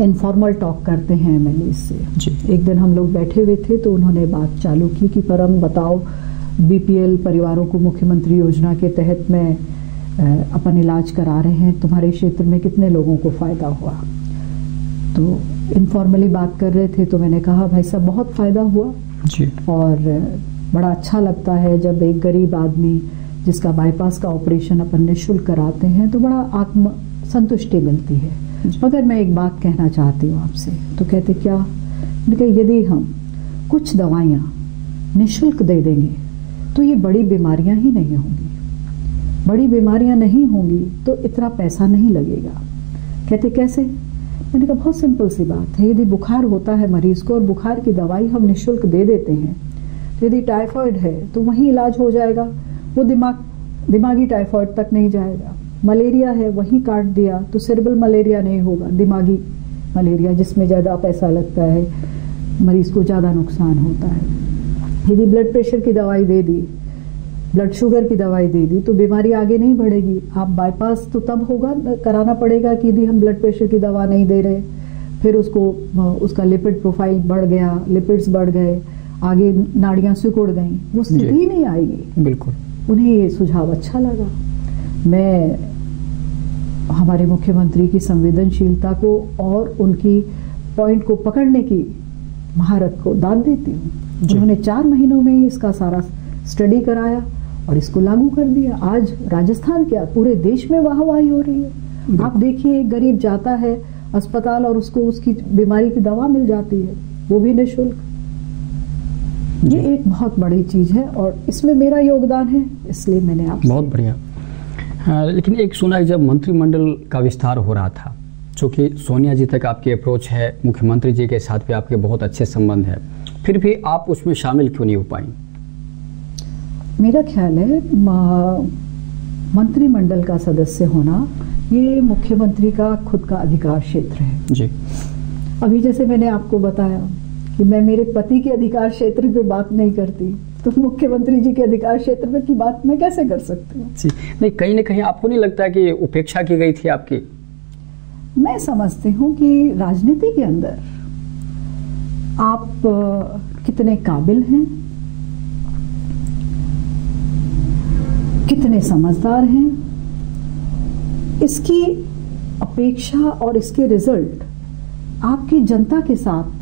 इनफॉर्मल टॉक करते हैं एमएलए से। एक दिन हम लोग बैठे हुए थे तो उन्होंने बात चालू की कि परम बताओ, बीपीएल परिवारों को मुख्यमंत्री योजना के तहत में अपन इलाज करा रहे हैं, तुम्हारे क्षेत्र में कितने लोगों को फ़ायदा हुआ। तो इनफॉर्मली बात कर रहे थे तो मैंने कहा भाई साहब बहुत फ़ायदा हुआ जी। और बड़ा अच्छा लगता है जब एक गरीब आदमी जिसका बाईपास का ऑपरेशन अपन निःशुल्क कराते हैं तो बड़ा आत्म संतुष्टि मिलती है। मगर मैं एक बात कहना चाहती हूँ आपसे। तो कहते क्या? मैंने कहा यदि हम कुछ दवाइयाँ निःशुल्क दे देंगे तो ये बड़ी बीमारियाँ ही नहीं होंगी। बड़ी बीमारियाँ नहीं होंगी तो इतना पैसा नहीं लगेगा। कहते कैसे? मैंने कहा बहुत सिंपल सी बात है। यदि बुखार होता है मरीज को और बुखार की दवाई हम निःशुल्क दे देते हैं तो यदि टाइफाइड है तो वहीं इलाज हो जाएगा, वो दिमागी टाइफाइड तक नहीं जाएगा। मलेरिया है वहीं काट दिया तो सेरेब्रल मलेरिया नहीं होगा, दिमागी मलेरिया जिसमें ज़्यादा पैसा लगता है, मरीज को ज़्यादा नुकसान होता है। यदि ब्लड प्रेशर की दवाई दे दी, ब्लड शुगर की दवाई दे दी तो बीमारी आगे नहीं बढ़ेगी। आप बाईपास तो तब होगा कराना पड़ेगा कि यदि हम ब्लड प्रेशर की दवा नहीं दे रहे, फिर उसका लिपिड प्रोफाइल बढ़ गया, लिपिड्स बढ़ गए, आगे नाड़ियाँ सिकुड़ गई, वो स्थिति ही नहीं आएगी। बिल्कुल। उन्हें ये सुझाव अच्छा लगा। मैं हमारे मुख्यमंत्री की संवेदनशीलता को और उनकी पॉइंट को पकड़ने की महारत को दाद देती हूँ। उन्होंने 4 महीनों में ही इसका सारा स्टडी कराया और इसको लागू कर दिया। आज राजस्थान क्या पूरे देश में वाहवाही हो रही है। आप देखिए, एक गरीब जाता है अस्पताल और उसको उसकी बीमारी की दवा मिल जाती है, वो भी निःशुल्क। ये एक बहुत बड़ी चीज है और इसमें मेरा योगदान है, इसलिए मैंने आपसे। बहुत बढ़िया। लेकिन एक सुना जब मंत्रिमंडल का विस्तार हो रहा था, चूँकि सोनिया जी तक आपकी अप्रोच है, मुख्यमंत्री जी के साथ भी आपके बहुत अच्छे संबंध है, फिर भी आप उसमें शामिल क्यों नहीं हो पाई? मेरा ख्याल है मंत्रिमंडल का सदस्य होना ये मुख्यमंत्री का खुद का अधिकार क्षेत्र है जी। अभी जैसे मैंने आपको बताया कि मैं मेरे पति के अधिकार क्षेत्र पे बात नहीं करती, तो मुख्यमंत्री जी के अधिकार क्षेत्र में की बात मैं कैसे कर सकती हूँ? जी नहीं, कहीं ना कहीं आपको नहीं लगता कि उपेक्षा की गई थी आपकी? मैं समझती हूँ कि राजनीति के अंदर आप कितने काबिल हैं, कितने समझदार हैं, इसकी अपेक्षा और इसके रिजल्ट आपकी जनता के साथ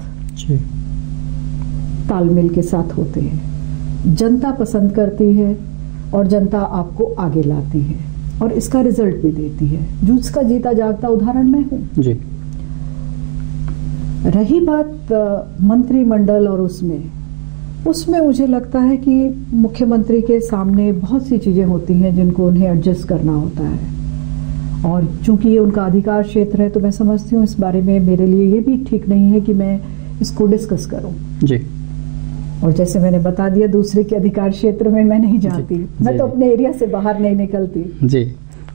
तालमेल के साथ होते हैं। जनता पसंद करती है और जनता आपको आगे लाती है और इसका रिजल्ट भी देती है, जो इसका जीता जागता उदाहरण मैं हूँ जी। रही बात मंत्रिमंडल और उसमें मुझे लगता है कि मुख्यमंत्री के सामने बहुत सी चीजें होती हैं जिनको उन्हें एडजस्ट करना होता है, और चूंकि ये उनका अधिकार क्षेत्र है तो मैं समझती हूँ इस बारे में मेरे लिए ये भी ठीक नहीं है कि मैं इसको डिस्कस करूं जी। और जैसे मैंने बता दिया, दूसरे के अधिकार क्षेत्र में मैं नहीं जाती, मैं तो अपने एरिया से बाहर नहीं निकलती जी।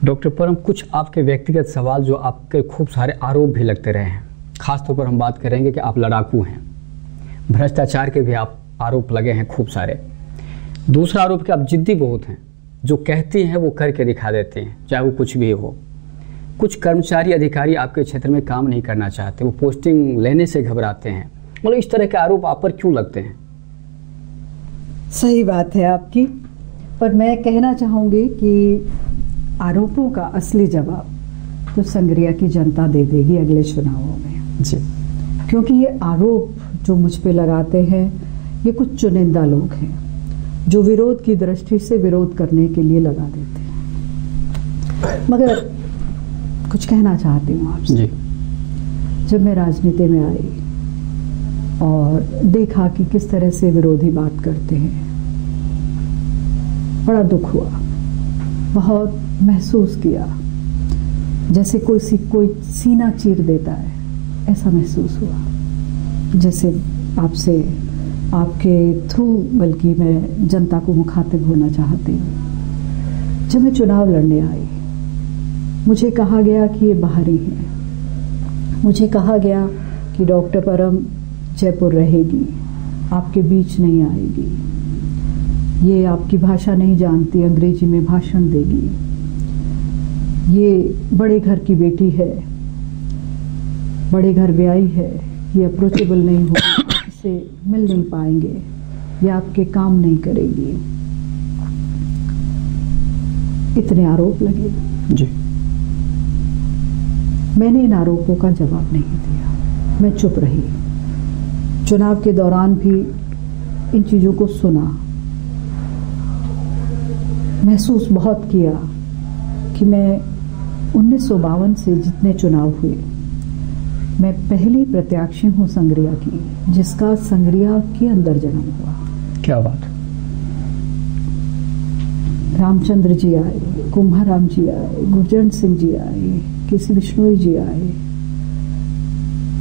डॉक्टर परम, कुछ आपके व्यक्तिगत सवाल जो आपके खूब सारे आरोप भी लगते रहे हैं, खासतौर पर हम बात करेंगे कि आप लड़ाकू हैं, भ्रष्टाचार के भी आप आरोप लगे हैं खूब सारे। दूसरा आरोप कि आप जिद्दी बहुत हैं, जो कहती हैं वो करके दिखा देते हैं, चाहे वो कुछ भी हो। कुछ कर्मचारी अधिकारी आपके क्षेत्र में काम नहीं करना चाहते, वो पोस्टिंग लेने से घबराते हैं, मतलब इस तरह के आरोप आप पर क्यों लगते हैं? सही बात है आपकी, पर मैं कहना चाहूँगी कि आरोपों का असली जवाब तो संग्रिया की जनता दे देगी अगले चुनावों में जी। क्योंकि ये आरोप जो मुझ पे लगाते हैं ये कुछ चुनिंदा लोग हैं जो विरोध की दृष्टि से विरोध करने के लिए लगा देते हैं। मगर कुछ कहना चाहती हूँ आपसे जी। जब मैं राजनीति में आई और देखा कि किस तरह से विरोधी बात करते हैं, बड़ा दुख हुआ, बहुत महसूस किया जैसे कोई सीना चीर देता है, ऐसा महसूस हुआ। जैसे आपसे, आपके थ्रू बल्कि मैं जनता को मुखातिब होना चाहती हूँ। जब मैं चुनाव लड़ने आई, मुझे कहा गया कि ये बाहरी है, मुझे कहा गया कि डॉक्टर परम जयपुर रहेगी, आपके बीच नहीं आएगी, ये आपकी भाषा नहीं जानती, अंग्रेजी में भाषण देगी, ये बड़े घर की बेटी है, बड़े घर ब्याई है, ये अप्रोचेबल नहीं होगी, आप इससे मिल नहीं पाएंगे, ये आपके काम नहीं करेगी। इतने आरोप लगे जी। मैंने इन आरोपों का जवाब नहीं दिया, मैं चुप रही। चुनाव के दौरान भी इन चीज़ों को सुना, महसूस बहुत किया कि मैं 1952 से जितने चुनाव हुए, मैं पहली प्रत्याशी हूँ संग्रिया की, जिसका संग्रिया के अंदर जन्म हुआ। क्या बात। रामचंद्र जी आए, कुंभाराम जी आए, गुरजंट सिंह जी आए, केसी बिश्नोई जी आए,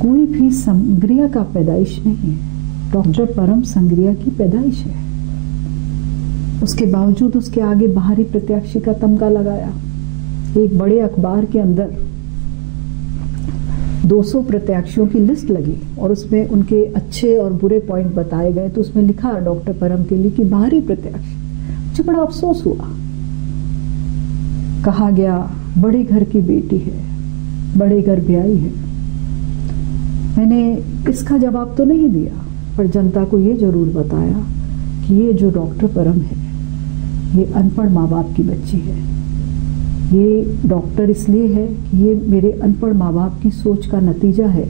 कोई भी संग्रिया का पैदाइश नहीं है। डॉक्टर परम संग्रिया की पैदाइश है। उसके बावजूद उसके आगे बाहरी प्रत्याशी का तमगा लगाया। एक बड़े अखबार के अंदर 200 प्रत्याशियों की लिस्ट लगी और उसमें उनके अच्छे और बुरे पॉइंट बताए गए, तो उसमें लिखा डॉक्टर परम के लिए कि बाहरी प्रत्याशी। मुझे बड़ा अफसोस हुआ। कहा गया बड़े घर की बेटी है, बड़े घर ब्याई है। मैंने इसका जवाब तो नहीं दिया, पर जनता को ये जरूर बताया कि ये जो डॉक्टर परम है, ये अनपढ़ माँ बाप की बच्ची है। ये डॉक्टर इसलिए है कि ये मेरे अनपढ़ माँ बाप की सोच का नतीजा है,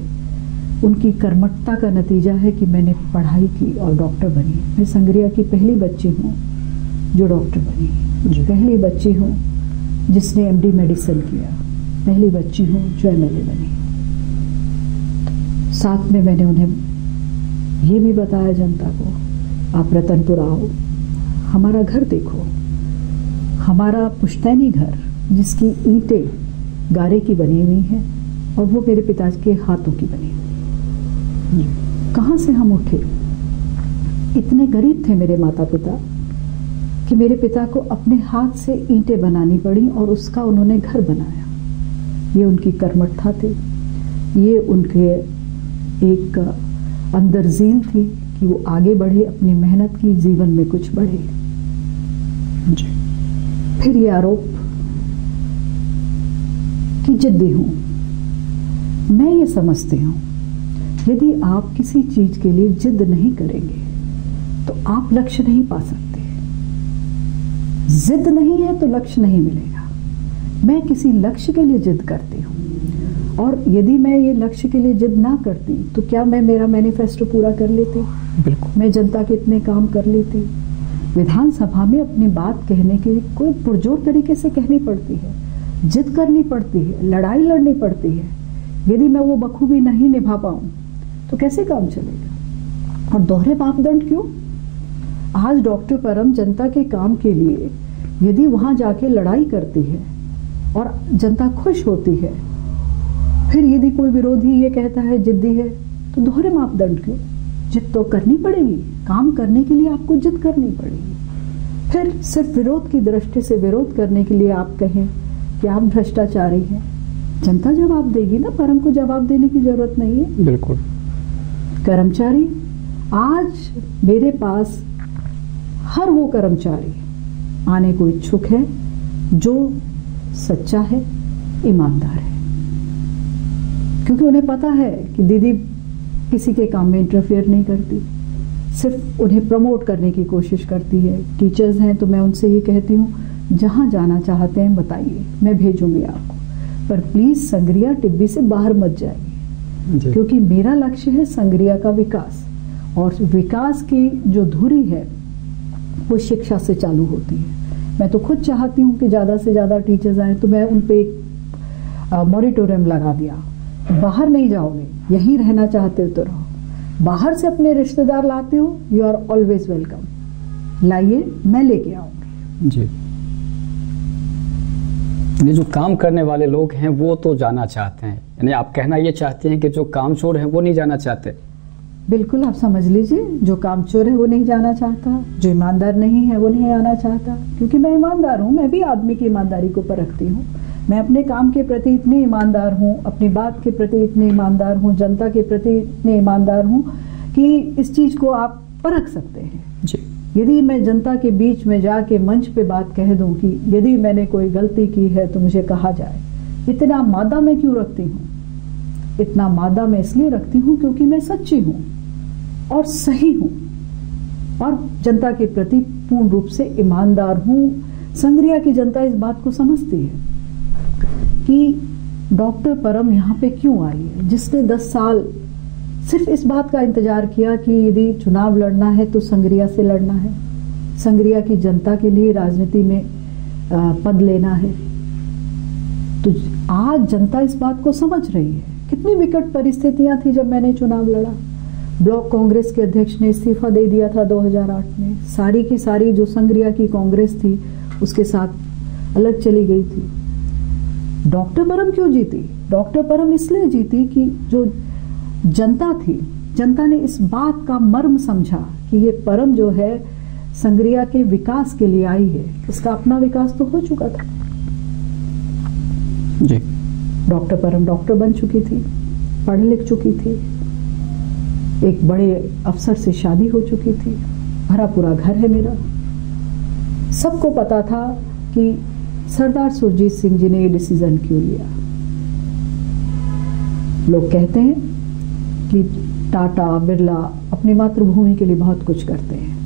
उनकी कर्मठता का नतीजा है कि मैंने पढ़ाई की और डॉक्टर बनी। मैं संग्रिया की पहली बच्ची हूँ जो डॉक्टर बनी, पहली बच्ची हूँ जिसने MD मेडिसिन किया, पहली बच्ची हूँ जो MLA बनी। साथ में मैंने उन्हें ये भी बताया जनता को, आप रतनपुर आओ, हमारा घर देखो, हमारा पुश्तैनी घर जिसकी ईंटें गारे की बनी हुई हैं और वो मेरे पिताजी के हाथों की बनी हुई। कहाँ से हम उठे? इतने गरीब थे मेरे माता पिता कि मेरे पिता को अपने हाथ से ईंटें बनानी पड़ी और उसका उन्होंने घर बनाया। ये उनकी कर्मठता थी, ये उनके एक अंदर ज़ील थी कि वो आगे बढ़े, अपनी मेहनत की, जीवन में कुछ बढ़े। फिर ये आरोप कि जिद्दी हूँ। मैं ये समझती हूँ यदि आप किसी चीज के लिए जिद नहीं करेंगे तो आप लक्ष्य नहीं पा सकते। जिद नहीं है तो लक्ष्य नहीं मिलेगा। मैं किसी लक्ष्य के लिए जिद करती हूँ, और यदि मैं ये लक्ष्य के लिए जिद ना करती तो क्या मैं मेरा मैनिफेस्टो पूरा कर लेती? बिल्कुल। मैं जनता के इतने काम कर लेती। विधानसभा में अपनी बात कहने के लिए कोई पुरजोर तरीके से कहनी पड़ती है, जिद करनी पड़ती है, लड़ाई लड़नी पड़ती है। यदि मैं वो बखूबी नहीं निभा पाऊं तो कैसे काम चलेगा? और दोहरे मापदंड क्यों? आज डॉक्टर परम जनता के काम के लिए यदि वहां जाके लड़ाई करती है और जनता खुश होती है, फिर यदि कोई विरोधी ये कहता है जिद्दी है, तो दोहरे मापदंड क्यों? जिद तो करनी पड़ेगी, काम करने के लिए आपको जिद करनी पड़ेगी। फिर सिर्फ विरोध की दृष्टि से विरोध करने के लिए आप कहें कि आप भ्रष्टाचारी हैं, जनता जवाब देगी ना, परम को जवाब देने की जरूरत नहीं है। बिल्कुल। कर्मचारी, आज मेरे पास हर वो कर्मचारी आने को इच्छुक है जो सच्चा है, ईमानदार है, क्योंकि उन्हें पता है कि दीदी किसी के काम में इंटरफेयर नहीं करती, सिर्फ उन्हें प्रमोट करने की कोशिश करती है। टीचर्स हैं तो मैं उनसे ये कहती हूँ, जहाँ जाना चाहते हैं बताइए, मैं भेजूंगी आपको, पर प्लीज संग्रिया टिब्बी से बाहर मत जाइए, क्योंकि मेरा लक्ष्य है संग्रिया का विकास, और विकास की जो धुरी है वो शिक्षा से चालू होती है। मैं तो खुद चाहती हूँ कि ज़्यादा से ज़्यादा टीचर्स आए, तो मैं उन पे एक मॉरिटोरियम लगा दिया, बाहर नहीं जाओगे, यहीं रहना चाहते हो तो रहो, बाहर से अपने रिश्तेदार लाते हो, यू आर ऑलवेज वेलकम, लाइए, मैं लेके आऊँगी। जी, ये जो काम करने वाले लोग हैं वो तो जाना चाहते हैं, यानी आप कहना ये चाहते हैं कि जो कामचोर हैं वो नहीं जाना चाहते? बिल्कुल, आप समझ लीजिए, जो कामचोर है वो नहीं जाना चाहता, जो ईमानदार नहीं है वो नहीं आना चाहता, क्योंकि मैं ईमानदार हूँ। मैं भी आदमी की ईमानदारी को परखती हूँ। मैं अपने काम के प्रति इतनी ईमानदार हूँ, अपनी बात के प्रति इतनी ईमानदार हूँ, जनता के प्रति इतनी ईमानदार हूँ कि इस चीज़ को आप परख सकते हैं जी। यदि मैं जनता के बीच में जाके मंच पे बात कह दूं कि यदि मैंने कोई गलती की है तो मुझे कहा जाए, इतना मादा मैं क्यों रखती हूँ? इतना मादा मैं इसलिए रखती हूँ क्योंकि मैं सच्ची हूँ और सही हूँ और जनता के प्रति पूर्ण रूप से ईमानदार हूँ। संग्रिया की जनता इस बात को समझती है कि डॉक्टर परम यहाँ पे क्यों आई है, जिसने 10 साल सिर्फ इस बात का इंतजार किया कि यदि चुनाव लड़ना है तो संग्रिया से लड़ना है, संग्रिया की जनता के लिए राजनीति में पद लेना है। तो आज जनता इस बात को समझ रही है। कितनी विकट परिस्थितियां थी जब मैंने चुनाव लड़ा। ब्लॉक कांग्रेस के अध्यक्ष ने इस्तीफा दे दिया था 2008 में। सारी की सारी जो संग्रिया की कांग्रेस थी उसके साथ अलग चली गई थी। डॉक्टर परम क्यों जीती? डॉक्टर परम इसलिए जीती कि जो जनता थी, जनता ने इस बात का मर्म समझा कि ये परम जो है संग्रिया के विकास के लिए आई है। इसका अपना विकास तो हो चुका था जी। डॉक्टर परम डॉक्टर बन चुकी थी, पढ़ लिख चुकी थी, एक बड़े अफसर से शादी हो चुकी थी, भरा पूरा घर है मेरा। सबको पता था कि सरदार सुरजीत सिंह जी ने ये डिसीजन क्यों लिया। लोग कहते हैं कि टाटा बिरला अपनी मातृभूमि के लिए बहुत कुछ करते हैं,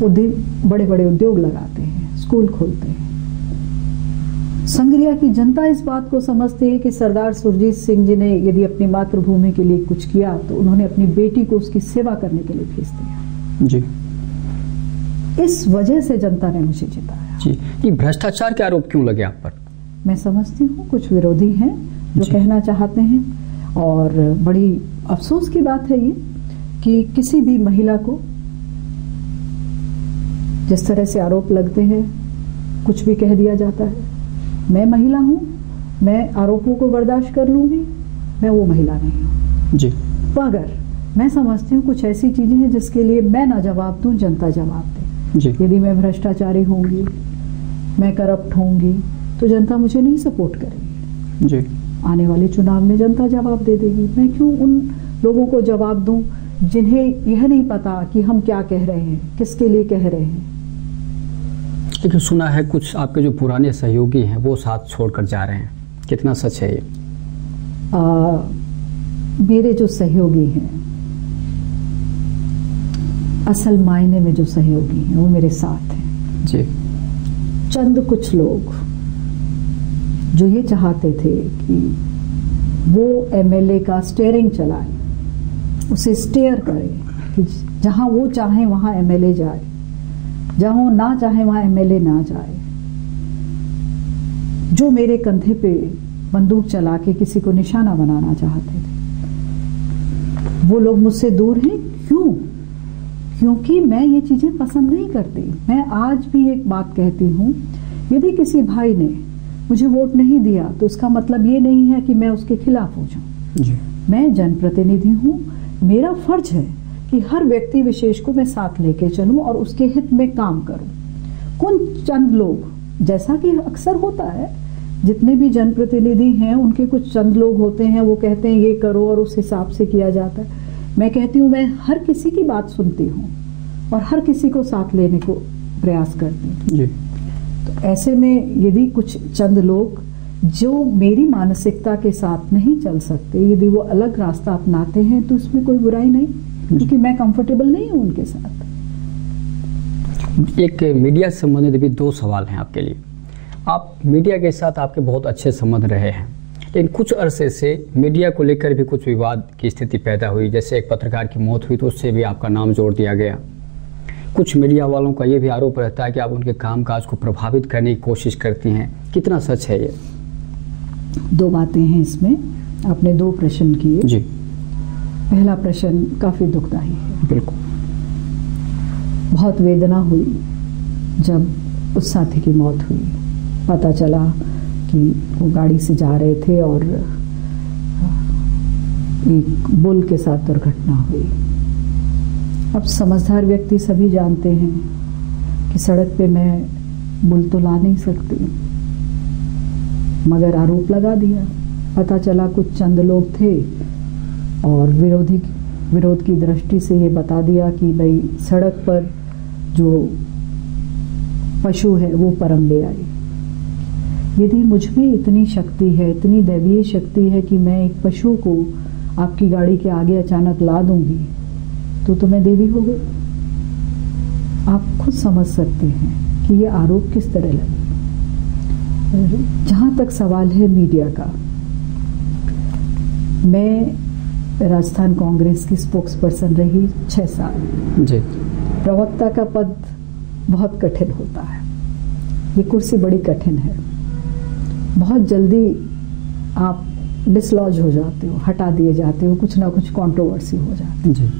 वो बड़े बड़े उद्योग लगाते हैं, स्कूल खोलते हैं। संग्रिया की जनता इस बात को समझती है कि सरदार सुरजीत सिंह जी ने यदि अपनी मातृभूमि के लिए कुछ किया तो उन्होंने अपनी बेटी को उसकी सेवा करने के लिए भेज दिया जी। इस वजह से जनता ने मुझे जिताया जी। ये भ्रष्टाचार के आरोप क्यों लगे आप पर? मैं समझती हूँ कुछ विरोधी हैं जो कहना चाहते हैं, और बड़ी अफसोस की बात है ये कि किसी भी महिला को जिस तरह से आरोप लगते हैं कुछ भी कह दिया जाता है। मैं महिला हूँ, मैं आरोपों को बर्दाश्त कर लूंगी, मैं वो महिला नहीं हूँ जी। मगर मैं समझती हूँ कुछ ऐसी चीजें हैं जिसके लिए मैं ना जवाब दूं, जनता जवाब दे जी। यदि मैं भ्रष्टाचारी होंगी, मैं करप्ट होंगी तो जनता मुझे नहीं सपोर्ट करेगी जी। आने वाले चुनाव में जनता जवाब दे देगी। मैं क्यों उन लोगों को जवाब दूं जिन्हें यह नहीं पता कि हम क्या कह रहे हैं, किसके लिए कह रहे हैं। लेकिन सुना है कुछ आपके जो पुराने सहयोगी हैं वो साथ छोड़कर जा रहे हैं, कितना सच है ये? मेरे जो सहयोगी हैं, असल मायने में जो सहयोगी हैं वो मेरे साथ हैं जी। चंद कुछ लोग जो ये चाहते थे कि वो एमएलए का स्टीयरिंग चलाए, उसे स्टेयर करे कि जहां वो चाहे वहां एमएलए जाए, जहां वो ना चाहे वहां एमएलए ना जाए। जो मेरे कंधे पे बंदूक चला के किसी को निशाना बनाना चाहते थे, वो लोग मुझसे दूर हैं। क्यों? क्योंकि मैं ये चीजें पसंद नहीं करती। मैं आज भी एक बात कहती हूँ, यदि किसी भाई ने मुझे वोट नहीं दिया तो उसका मतलब ये नहीं है कि मैं उसके खिलाफ हो जाऊं। मैं जनप्रतिनिधि हूँ, मेरा फर्ज है कि हर व्यक्ति विशेष को मैं साथ लेके चलूं और उसके हित में काम करूं। कौन चंद लोग, जैसा कि अक्सर होता है, जितने भी जनप्रतिनिधि हैं उनके कुछ चंद लोग होते हैं, वो कहते हैं ये करो और उस हिसाब से किया जाता है। मैं कहती हूँ मैं हर किसी की बात सुनती हूँ और हर किसी को साथ लेने को प्रयास करती हूँ जी। तो ऐसे में यदि कुछ चंद लोग जो मेरी मानसिकता के साथ नहीं चल सकते, यदि वो अलग रास्ता अपनाते हैं तो इसमें कोई बुराई नहीं, क्योंकि मैं कंफर्टेबल नहीं हूं उनके साथ। एक मीडिया से संबंधित भी 2 सवाल हैं आपके लिए। आप मीडिया के साथ आपके बहुत अच्छे संबंध रहे हैं, लेकिन कुछ अरसे से मीडिया को लेकर भी कुछ विवाद की स्थिति पैदा हुई। जैसे एक पत्रकार की मौत हुई तो उससे भी आपका नाम जोड़ दिया गया। कुछ मीडिया वालों का ये भी आरोप रहता है कि आप उनके कामकाज को प्रभावित करने की कोशिश करती हैं, कितना सच है ये? 2 बातें हैं इसमें। आपने 2 प्रश्न किए जी। पहला प्रश्न काफी दुखदायी है। बिल्कुल। बहुत वेदना हुई जब उस साथी की मौत हुई। पता चला कि वो गाड़ी से जा रहे थे और एक बुल के साथ दुर्घटना हुई। अब समझदार व्यक्ति सभी जानते हैं कि सड़क पे मैं बुल तो ला नहीं सकती, मगर आरोप लगा दिया। पता चला कुछ चंद लोग थे और विरोध की दृष्टि से ये बता दिया कि भाई सड़क पर जो पशु है वो परम ले आई। यदि मुझ में इतनी शक्ति है, इतनी दैवीय शक्ति है कि मैं एक पशु को आपकी गाड़ी के आगे अचानक ला दूंगी, तो मैं देवी हो गई। आप खुद समझ सकते हैं कि ये आरोप किस तरह लगे। जहां तक सवाल है मीडिया का, मैं राजस्थान कांग्रेस की स्पोक्स पर्सन रही 6 साल जी। प्रवक्ता का पद बहुत कठिन होता है, ये कुर्सी बड़ी कठिन है। बहुत जल्दी आप डिसलॉज हो जाते हो, हटा दिए जाते हो, कुछ ना कुछ कंट्रोवर्सी हो जाती है।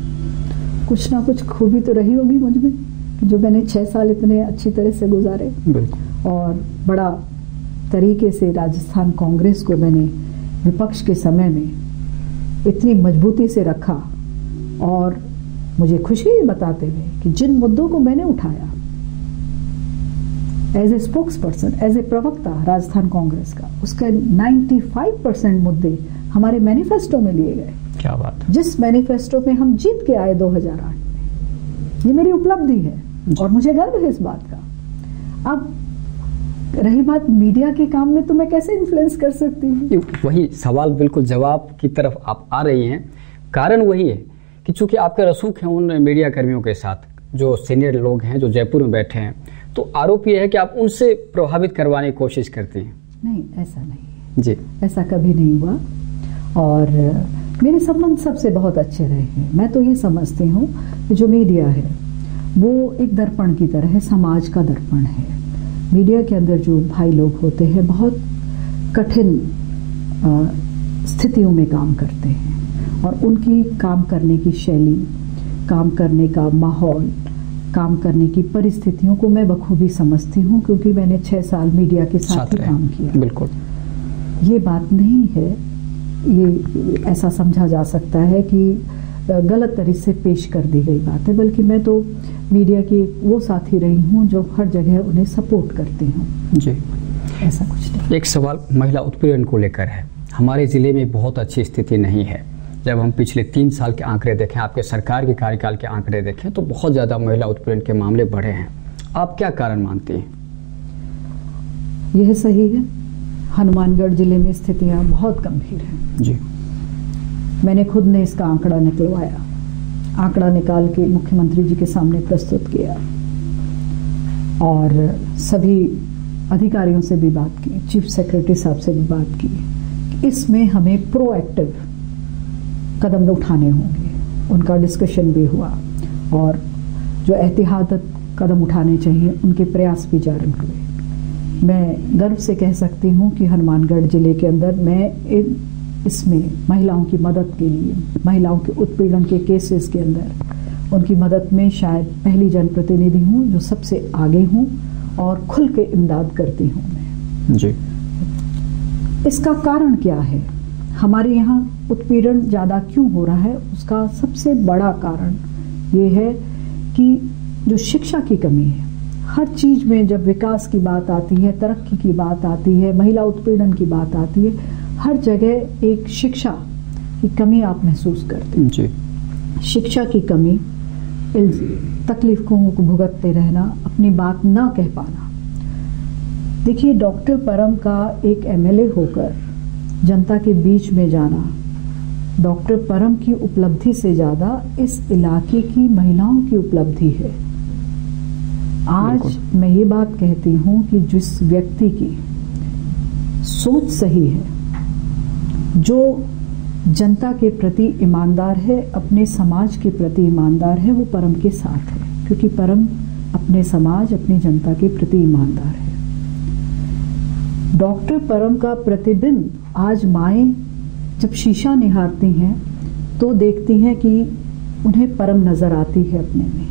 कुछ ना कुछ खूबी तो रही होगी मुझ में कि जो मैंने 6 साल इतने अच्छी तरह से गुजारे और बड़ा तरीके से राजस्थान कांग्रेस को मैंने विपक्ष के समय में इतनी मजबूती से रखा। और मुझे खुशी है बताते हुए कि जिन मुद्दों को मैंने उठाया as a spokesperson, as a प्रवक्ता राजस्थान कांग्रेस का, उसका 95% मुद्दे हमारे मैनिफेस्टो में लिए गए। क्या बात है। जिस मैनिफेस्टो में हम जीत के आए 2008 में, ये मेरी उपलब्धि है और मुझे गर्व है इस बात का। अब रही बात मीडिया के काम में, तो मैं कैसे इन्फ्लुएंस कर सकती हूँ? वही सवाल, बिल्कुल जवाब की तरफ आप आ रही हैं। कारण वही है कि चूंकि आपका रसूख है उन मीडिया कर्मियों के साथ जो सीनियर लोग हैं, जो जयपुर में बैठे हैं, तो आरोप यह है कि आप उनसे प्रभावित करवाने की कोशिश करती हैं। नहीं, ऐसा नहीं जी, ऐसा कभी नहीं हुआ। और मेरे संबंध सबसे बहुत अच्छे रहे हैं। मैं तो ये समझती हूँ कि जो मीडिया है वो एक दर्पण की तरह है, समाज का दर्पण है। मीडिया के अंदर जो भाई लोग होते हैं बहुत कठिन स्थितियों में काम करते हैं और उनकी काम करने की शैली, काम करने का माहौल, काम करने की परिस्थितियों को मैं बखूबी समझती हूँ, क्योंकि मैंने 6 साल मीडिया के साथ ही काम किया। बिल्कुल, ये बात नहीं है, ये ऐसा समझा जा सकता है कि गलत तरीके से पेश कर दी गई बात है, बल्कि मैं तो मीडिया की वो साथी रही हूँ जो हर जगह उन्हें सपोर्ट करती हूँ। जी, ऐसा कुछ नहीं। एक सवाल महिला उत्पीड़न को लेकर है। हमारे ज़िले में बहुत अच्छी स्थिति नहीं है। जब हम पिछले 3 साल के आंकड़े देखें, आपके सरकार के कार्यकाल के आंकड़े देखें, तो बहुत ज़्यादा महिला उत्पीड़न के मामले बढ़े हैं। आप क्या कारण मानती हैं? यह सही है, हनुमानगढ़ जिले में स्थितियाँ बहुत गंभीर हैं। जी, मैंने खुद ने इसका आंकड़ा निकलवाया, आंकड़ा निकाल के मुख्यमंत्री जी के सामने प्रस्तुत किया और सभी अधिकारियों से भी बात की, चीफ सेक्रेटरी साहब से भी बात की। इसमें हमें प्रोएक्टिव कदम उठाने होंगे। उनका डिस्कशन भी हुआ और जो एहतियातन कदम उठाने चाहिए उनके प्रयास भी जारी हुए। मैं गर्व से कह सकती हूँ कि हनुमानगढ़ जिले के अंदर मैं इसमें महिलाओं की मदद के लिए, महिलाओं के उत्पीड़न के केसेस के अंदर उनकी मदद में शायद पहली जनप्रतिनिधि हूँ जो सबसे आगे हूँ और खुल के इमदाद करती हूँ मैं। जी, इसका कारण क्या है? हमारे यहाँ उत्पीड़न ज़्यादा क्यों हो रहा है? उसका सबसे बड़ा कारण ये है कि जो शिक्षा की कमी है। हर चीज़ में जब विकास की बात आती है, तरक्की की बात आती है, महिला उत्पीड़न की बात आती है, हर जगह एक शिक्षा की कमी आप महसूस करते हैं। जी, शिक्षा की कमी, तकलीफों को भुगतते रहना, अपनी बात ना कह पाना। देखिए, डॉक्टर परम का एक एमएलए होकर जनता के बीच में जाना, डॉक्टर परम की उपलब्धि से ज़्यादा इस इलाके की महिलाओं की उपलब्धि है। आज मैं ये बात कहती हूँ कि जिस व्यक्ति की सोच सही है, जो जनता के प्रति ईमानदार है, अपने समाज के प्रति ईमानदार है, वो परम के साथ है, क्योंकि परम अपने समाज, अपनी जनता के प्रति ईमानदार है। डॉक्टर परम का प्रतिबिंब आज माएँ जब शीशा निहारती हैं तो देखती हैं कि उन्हें परम नजर आती है अपने में।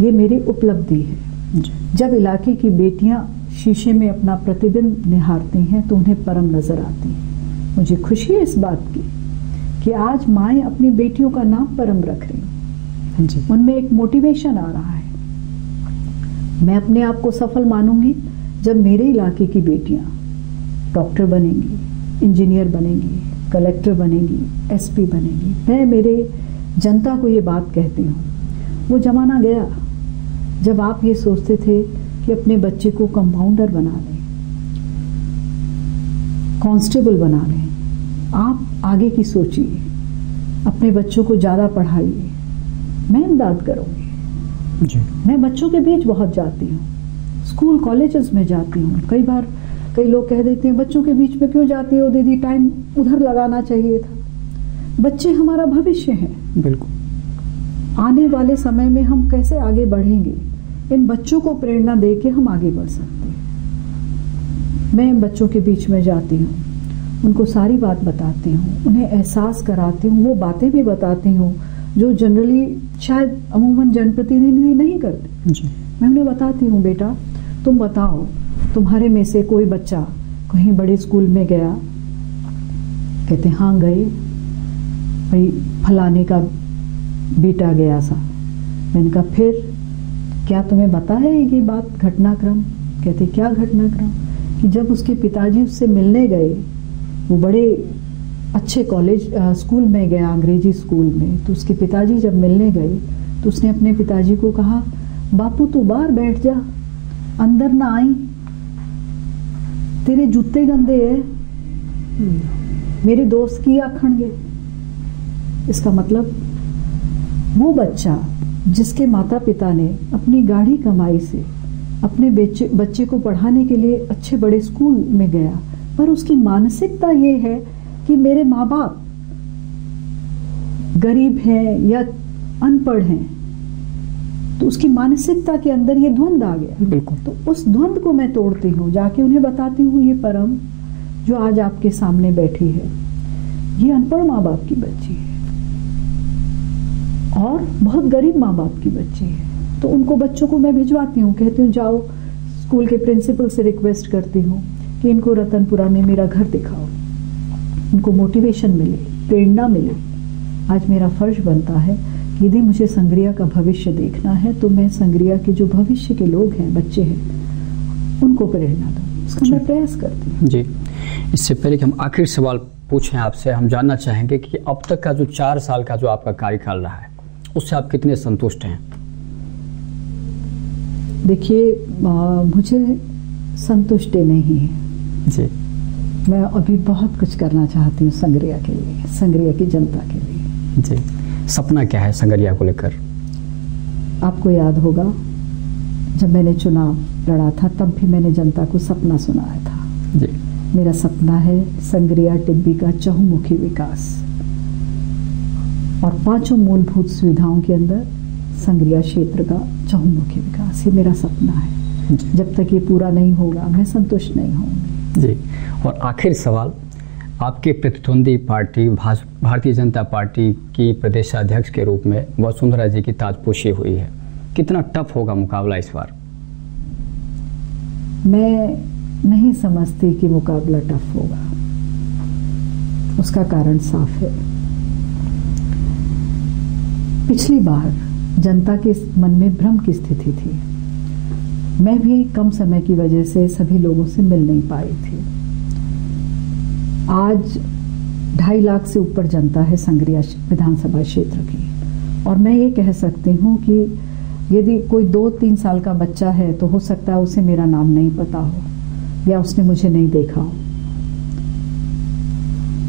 ये मेरी उपलब्धि है। जब इलाके की बेटियां शीशे में अपना प्रतिबिंब निहारती हैं तो उन्हें परम नजर आती है। मुझे खुशी है इस बात की कि आज माएँ अपनी बेटियों का नाम परम रख रही हैं। उनमें एक मोटिवेशन आ रहा है। मैं अपने आप को सफल मानूंगी जब मेरे इलाके की बेटियां डॉक्टर बनेंगी, इंजीनियर बनेंगी, कलेक्टर बनेंगी, एसपी बनेंगी। मैं मेरे जनता को ये बात कहती हूँ, वो जमाना गया जब आप ये सोचते थे कि अपने बच्चे को कंपाउंडर बना लें, कांस्टेबल बना लें। आप आगे की सोचिए, अपने बच्चों को ज़्यादा पढ़ाइए। मैं इमदाद करूँगी जी। मैं बच्चों के बीच बहुत जाती हूँ, स्कूल कॉलेजेस में जाती हूँ। कई बार कई लोग कह देते हैं बच्चों के बीच में क्यों जाती हो दीदी, टाइम उधर लगाना चाहिए था। बच्चे हमारा भविष्य हैं। बिल्कुल। आने वाले समय में हम कैसे आगे बढ़ेंगे, इन बच्चों को प्रेरणा दे के हम आगे बढ़ सकते हैं। मैं बच्चों के बीच में जाती हूँ, उनको सारी बात बताती हूँ, उन्हें एहसास कराती हूँ, वो बातें भी बताती हूँ जो जनरली शायद अमूमन जनप्रतिनिधि नहीं करते जी। मैं उन्हें बताती हूँ, बेटा तुम बताओ, तुम्हारे में से कोई बच्चा कहीं बड़े स्कूल में गया? कहते हाँ गए, भाई फलाने का बेटा गया सा। मैंने कहा फिर क्या तुम्हें पता है ये बात, घटनाक्रम? कहते क्या घटनाक्रम? कि जब उसके पिताजी उससे मिलने गए, वो बड़े अच्छे कॉलेज स्कूल में गया, अंग्रेजी स्कूल में, तो उसके पिताजी जब मिलने गए तो उसने अपने पिताजी को कहा बापू तू बाहर बैठ जा, अंदर ना आई, तेरे जूते गंदे है, मेरे दोस्त की आखणगे। इसका मतलब वो बच्चा जिसके माता पिता ने अपनी गाढ़ी कमाई से अपने बच्चे को पढ़ाने के लिए अच्छे बड़े स्कूल में गया, पर उसकी मानसिकता ये है कि मेरे माँ बाप गरीब हैं या अनपढ़ हैं, तो उसकी मानसिकता के अंदर ये द्वंद आ गया। बिल्कुल। तो उस द्वंद को मैं तोड़ती हूँ, जाके उन्हें बताती हूँ ये परम जो आज आपके सामने बैठी है, ये अनपढ़ माँ बाप की बच्ची है और बहुत गरीब माँ बाप की बच्ची है। तो उनको बच्चों को मैं भिजवाती हूँ, कहती हूँ जाओ स्कूल के प्रिंसिपल से रिक्वेस्ट करती हूँ कि इनको रतनपुरा में मेरा घर दिखाओ, उनको मोटिवेशन मिले, प्रेरणा मिले। आज मेरा फर्ज बनता है कि यदि मुझे संग्रिया का भविष्य देखना है तो मैं संग्रिया के जो भविष्य के लोग हैं, बच्चे हैं, उनको प्रेरणा दूँ। इसका मैं प्रयास करती हूँ जी। इससे पहले कि हम आखिरी सवाल पूछें आपसे, हम जानना चाहेंगे कि अब तक का जो 4 साल का जो आपका कार्यकाल रहा है उससे आप कितने संतुष्ट हैं? देखिए मुझे संतुष्टि नहीं है जी। मैं अभी बहुत कुछ करना चाहती हूँ संग्रिया के लिए, संग्रिया की जनता के लिए जी। सपना क्या है संग्रिया को लेकर? आपको याद होगा जब मैंने चुनाव लड़ा था तब भी मैंने जनता को सपना सुनाया था जी। मेरा सपना है संग्रिया टिब्बी का चहुमुखी विकास और 5 मूलभूत सुविधाओं के अंदर संग्रिया क्षेत्र का चहुमुखी विकास। ये मेरा सपना है। जब तक ये पूरा नहीं होगा मैं संतुष्ट नहीं होंगी जी। और आखिरी सवाल, आपके प्रतिद्वंदी पार्टी भारतीय जनता पार्टी की प्रदेशाध्यक्ष के रूप में वसुंधरा जी की ताजपोशी हुई है, कितना टफ होगा मुकाबला इस बार? मैं नहीं समझती कि मुकाबला टफ होगा। उसका कारण साफ है। पिछली बार जनता के मन में भ्रम की स्थिति थी। मैं भी कम समय की वजह से सभी लोगों से मिल नहीं पाई थी। आज 2.5 लाख से ऊपर जनता है संग्रिया विधानसभा क्षेत्र की, और मैं ये कह सकती हूँ कि यदि कोई 2-3 साल का बच्चा है तो हो सकता है उसे मेरा नाम नहीं पता हो या उसने मुझे नहीं देखा हो,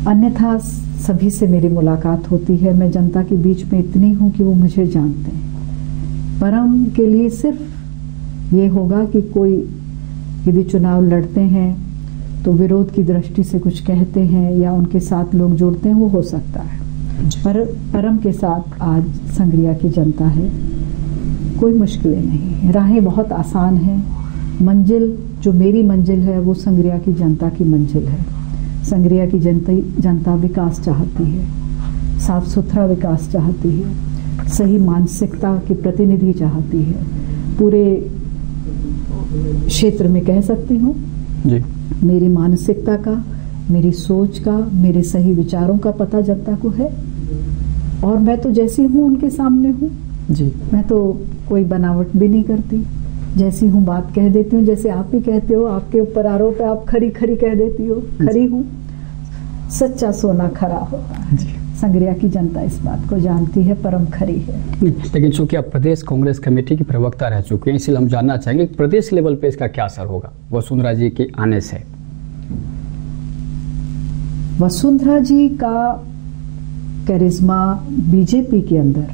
अन्यथा सभी से मेरी मुलाकात होती है। मैं जनता के बीच में इतनी हूँ कि वो मुझे जानते हैं। परम के लिए सिर्फ ये होगा कि कोई यदि चुनाव लड़ते हैं तो विरोध की दृष्टि से कुछ कहते हैं या उनके साथ लोग जुड़ते हैं, वो हो सकता है। पर परम के साथ आज संग्रिया की जनता है, कोई मुश्किलें नहीं है, राहें बहुत आसान हैं। मंजिल जो मेरी मंजिल है वो संग्रिया की जनता की मंजिल है। संग्रिया की जनता विकास चाहती है, साफ सुथरा विकास चाहती है, सही मानसिकता के प्रतिनिधि चाहती है, पूरे क्षेत्र में कह सकती हूँ। जी। मेरी मानसिकता का, मेरी सोच का, मेरे सही विचारों का पता जनता को है, और मैं तो जैसी हूँ उनके सामने हूँ जी। मैं तो कोई बनावट भी नहीं करती, जैसी हूँ बात कह देती हूँ। जैसे आप भी कहते हो, आपके ऊपर आरोप है, आप खरी खरी कह देती हो, खरी हूँ। सच्चा सोना खरा होता है। संग्रिया की जनता इस बात को जानती है, परम खरी है। लेकिन चूंकि आप प्रदेश कांग्रेस कमेटी की प्रवक्ता रह चुके हैं, इसलिए हम जानना चाहेंगे प्रदेश लेवल पे इसका क्या असर होगा वसुंधरा जी के आने से। वसुंधरा जी का करिश्मा बीजेपी के अंदर,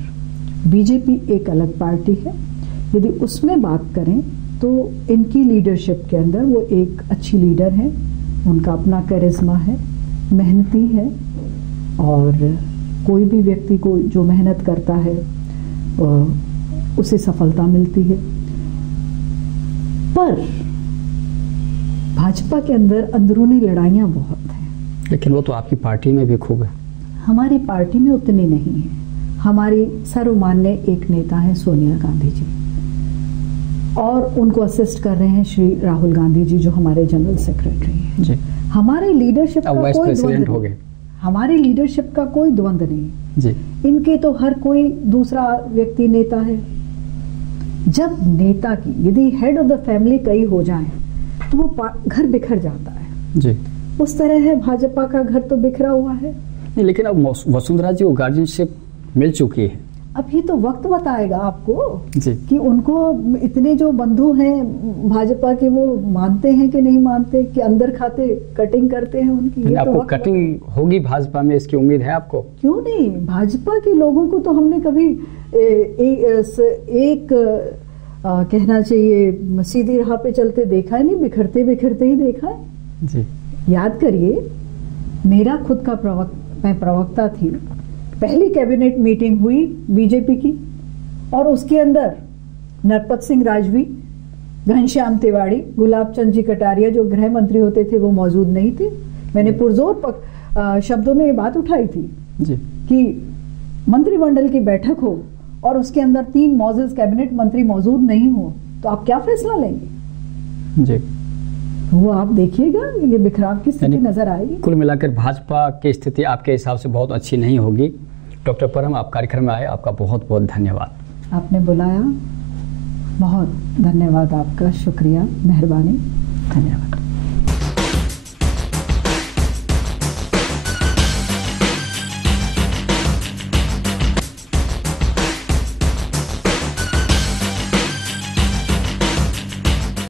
बीजेपी एक अलग पार्टी है, यदि उसमें बात करें तो इनकी लीडरशिप के अंदर वो एक अच्छी लीडर है। उनका अपना करिश्मा है, मेहनती है, और कोई भी व्यक्ति को जो मेहनत करता है उसे सफलता मिलती है। पर भाजपा के अंदर अंदरूनी लड़ाइयाँ बहुत हैं। लेकिन वो तो आपकी पार्टी में भी खूब है। हमारी पार्टी में उतनी नहीं है। हमारी सर्वमान्य एक नेता है सोनिया गांधी जी, और उनको असिस्ट कर रहे हैं श्री राहुल गांधी जी, जो हमारे जनरल सेक्रेटरी हैं जी। हमारे लीडरशिप का कोई द्वंद हो गए, हमारी लीडरशिप का कोई द्वंद नहीं जी। इनके तो हर कोई दूसरा व्यक्ति नेता है। जब नेता की, यदि हेड ऑफ द फैमिली कई हो जाए तो वो घर बिखर जाता है जी। उस तरह है भाजपा का घर तो बिखरा हुआ है। नहीं, लेकिन अब वसुंधरा जी को गार्जियनशिप मिल चुकी है। अभी तो वक्त बताएगा आपको जी। कि उनको इतने जो बंधु हैं भाजपा के, वो मानते हैं कि नहीं मानते, कि अंदर खाते कटिंग करते हैं उनकी। आपको तो कटिंग होगी भाजपा में, इसकी उम्मीद है आपको? क्यों नहीं, भाजपा के लोगों को तो हमने कभी कहना चाहिए सीधी राह पे चलते देखा ही नहीं, बिखरते बिखरते ही देखा है जी। याद करिए, मेरा खुद का मैं प्रवक्ता थी, पहली कैबिनेट मीटिंग हुई बीजेपी की, और उसके अंदर नरपत सिंह राजवी, घनश्याम तिवारी, गुलाब चंद जी कटारिया जो गृह मंत्री होते थे वो मौजूद नहीं थे। मैंने पुरजोर शब्दों में ये बात उठाई थी जी कि मंत्रिमंडल की बैठक हो और उसके अंदर 3 मौजूद कैबिनेट मंत्री मौजूद नहीं हो तो आप क्या फैसला लेंगे जी। वो आप देखिएगा, ये बिखराव की स्थिति नजर आएगी। कुल मिलाकर भाजपा की स्थिति आपके हिसाब से बहुत अच्छी नहीं होगी। डॉक्टर परम, आप कार्यक्रम में आए, आपका बहुत बहुत धन्यवाद। आपने बुलाया, बहुत धन्यवाद आपका, शुक्रिया, मेहरबानी, धन्यवाद।